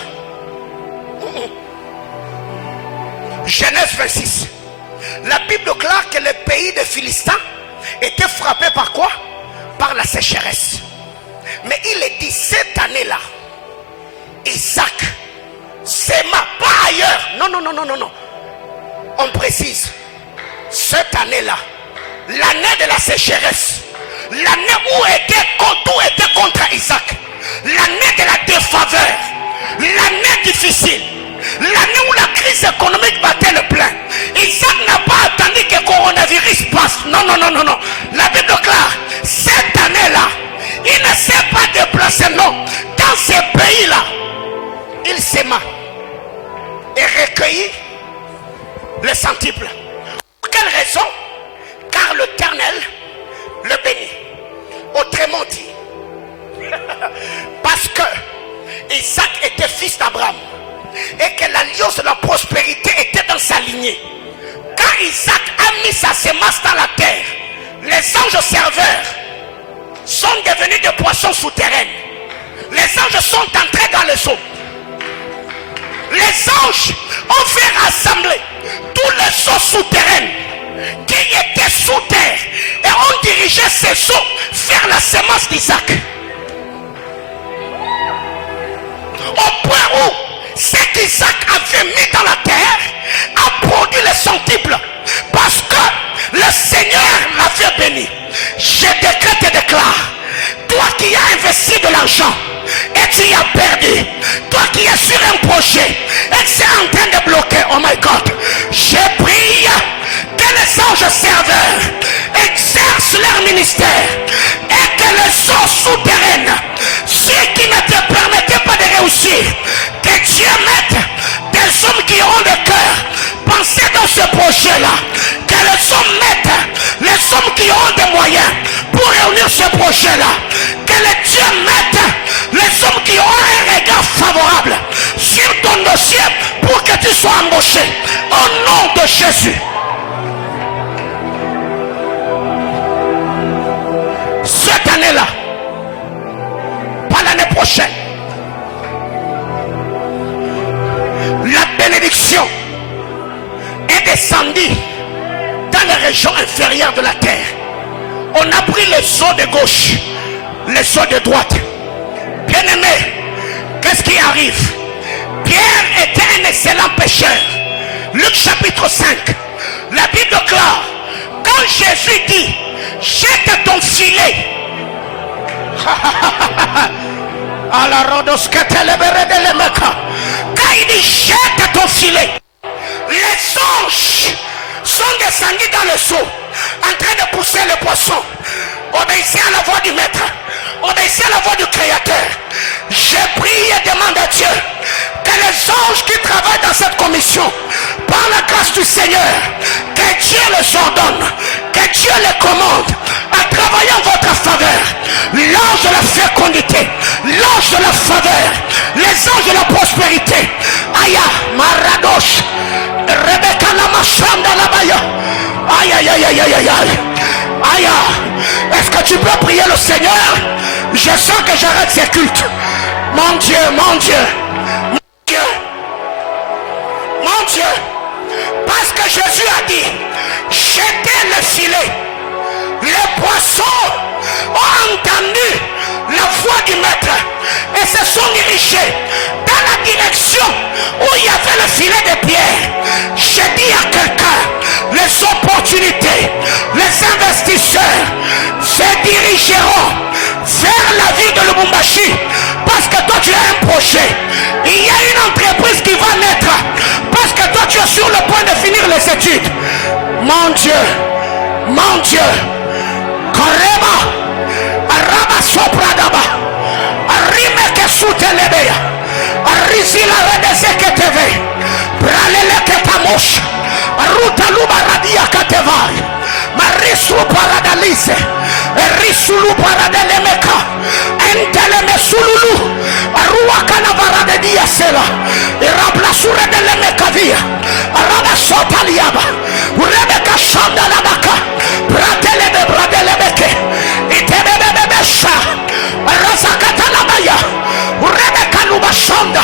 Genèse 26. La Bible déclare que le pays des Philistins était frappé par quoi? Par la sécheresse. Mais il est dit, cette année-là, Isaac s'aima pas ailleurs. Non, non, non, non, non, non. On précise, cette année-là, l'année de la sécheresse, l'année où tout était contre Isaac, l'année de la défaveur, l'année difficile, l'année où la crise économique battait le plein. Isaac n'a pas attendu que le coronavirus passe. Non, non, non, non, non. La Bible déclare, cette année-là, il ne s'est pas déplacé, non. Dans ces pays-là, il s'aima et recueillit le centuple. Pour quelle raison? Car l'Éternel le bénit. Autrement dit, parce que Isaac était fils d'Abraham et que l'alliance de la prospérité était dans sa lignée. Quand Isaac a mis sa semence dans la terre, les anges serveurs sont devenus des poissons souterrains. Les anges sont entrés dans les eaux. Les anges ont fait rassembler tous les eaux souterraines qui étaient sous terre et ont dirigé ces eaux vers la semence d'Isaac. Au point où ce qu'Isaac avait mis dans la terre a produit le centuple parce que le Seigneur l'avait béni. Je décrète et déclare, toi qui as investi de l'argent et tu as perdu, toi qui es sur un projet et c'est en train de bloquer, oh my God, je prie que les anges serveurs exercent leur ministère et que les eaux souterraines, ceux qui ne te permettaient pas de réussir, que Dieu mette des hommes qui ont le cœur penser dans ce projet-là, que les hommes mettent les hommes qui ont des moyens pour réunir ce projet-là, que les dieux mettent les hommes qui ont un regard favorable sur ton dossier pour que tu sois embauché au nom de Jésus. Cette année-là, pas l'année prochaine, la bénédiction est descendue dans les régions inférieures de la terre. On a pris les eaux de gauche, les eaux de droite. Bien aimé, qu'est-ce qui arrive? Pierre était un excellent pêcheur. Luc chapitre 5, la Bible déclare, quand Jésus dit, jette ton filet. Quand il dit, jette ton filet, les anges sont descendus dans le seau en train de pousser le poisson. Obéissez à la voix du maître, obéissez à la voix du créateur. Je prie et demande à Dieu que les anges qui travaillent dans cette commission, par la grâce du Seigneur, que Dieu les ordonne, que Dieu les commande à travailler en votre faveur. L'ange de la fécondité, l'ange de la faveur, les anges de la prospérité. Aya, Maradosh, Rebecca Lamachanda Labaya. Aïe, aïe, aïe, aïe, aïe, aïe, aïe. Aïe. Est-ce que tu peux prier le Seigneur? Je sens que j'arrête ces cultes. Mon Dieu, mon Dieu, mon Dieu, mon Dieu. Parce que Jésus a dit, jetez le filet. Les poissons ont entendu la voix du maître et se sont dirigés dans la direction où il y avait le filet de pierre. J'ai dit à quelqu'un, les opportunités, les investisseurs se dirigeront vers la ville de Lubumbashi parce que toi tu as un projet. Il y a une entreprise qui va naître parce que toi tu es sur le point de finir les études. Mon Dieu, mon Dieu. Koreba, Araba Sopradaba, Arime Kesutelebea, Arizila Redezeketeve, Bralele Ketamosh, Arutaluba Radia Katevai, Marisu Paradalise, Risulu Paradelemeka, Enteleme Sululu, Aruakana Varadedia Sela, Irablasure Delemeka Via, Araba Sotaliaba, Rebecca Shandalabaka, Bratelebe Bradelebeke, Itebebebesha, Razakatalabaya, Rebecca Lubashanda,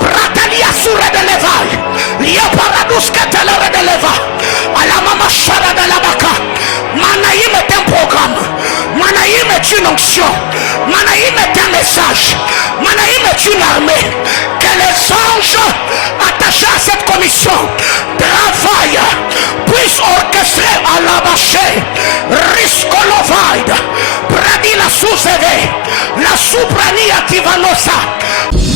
Bratalia Sure de Levai, Yaparadus Ketelere de Leva, Alamama Shara de Labaka, Manaïm est un programme. Manaïm est une onction. Manaïm est un message. Manaïm est une armée. Que les anges attachés à cette commission travaillent, puissent orchestrer à l'abaché. Riscolovaide. Pradi la sous-éve. La souprania tivanosa.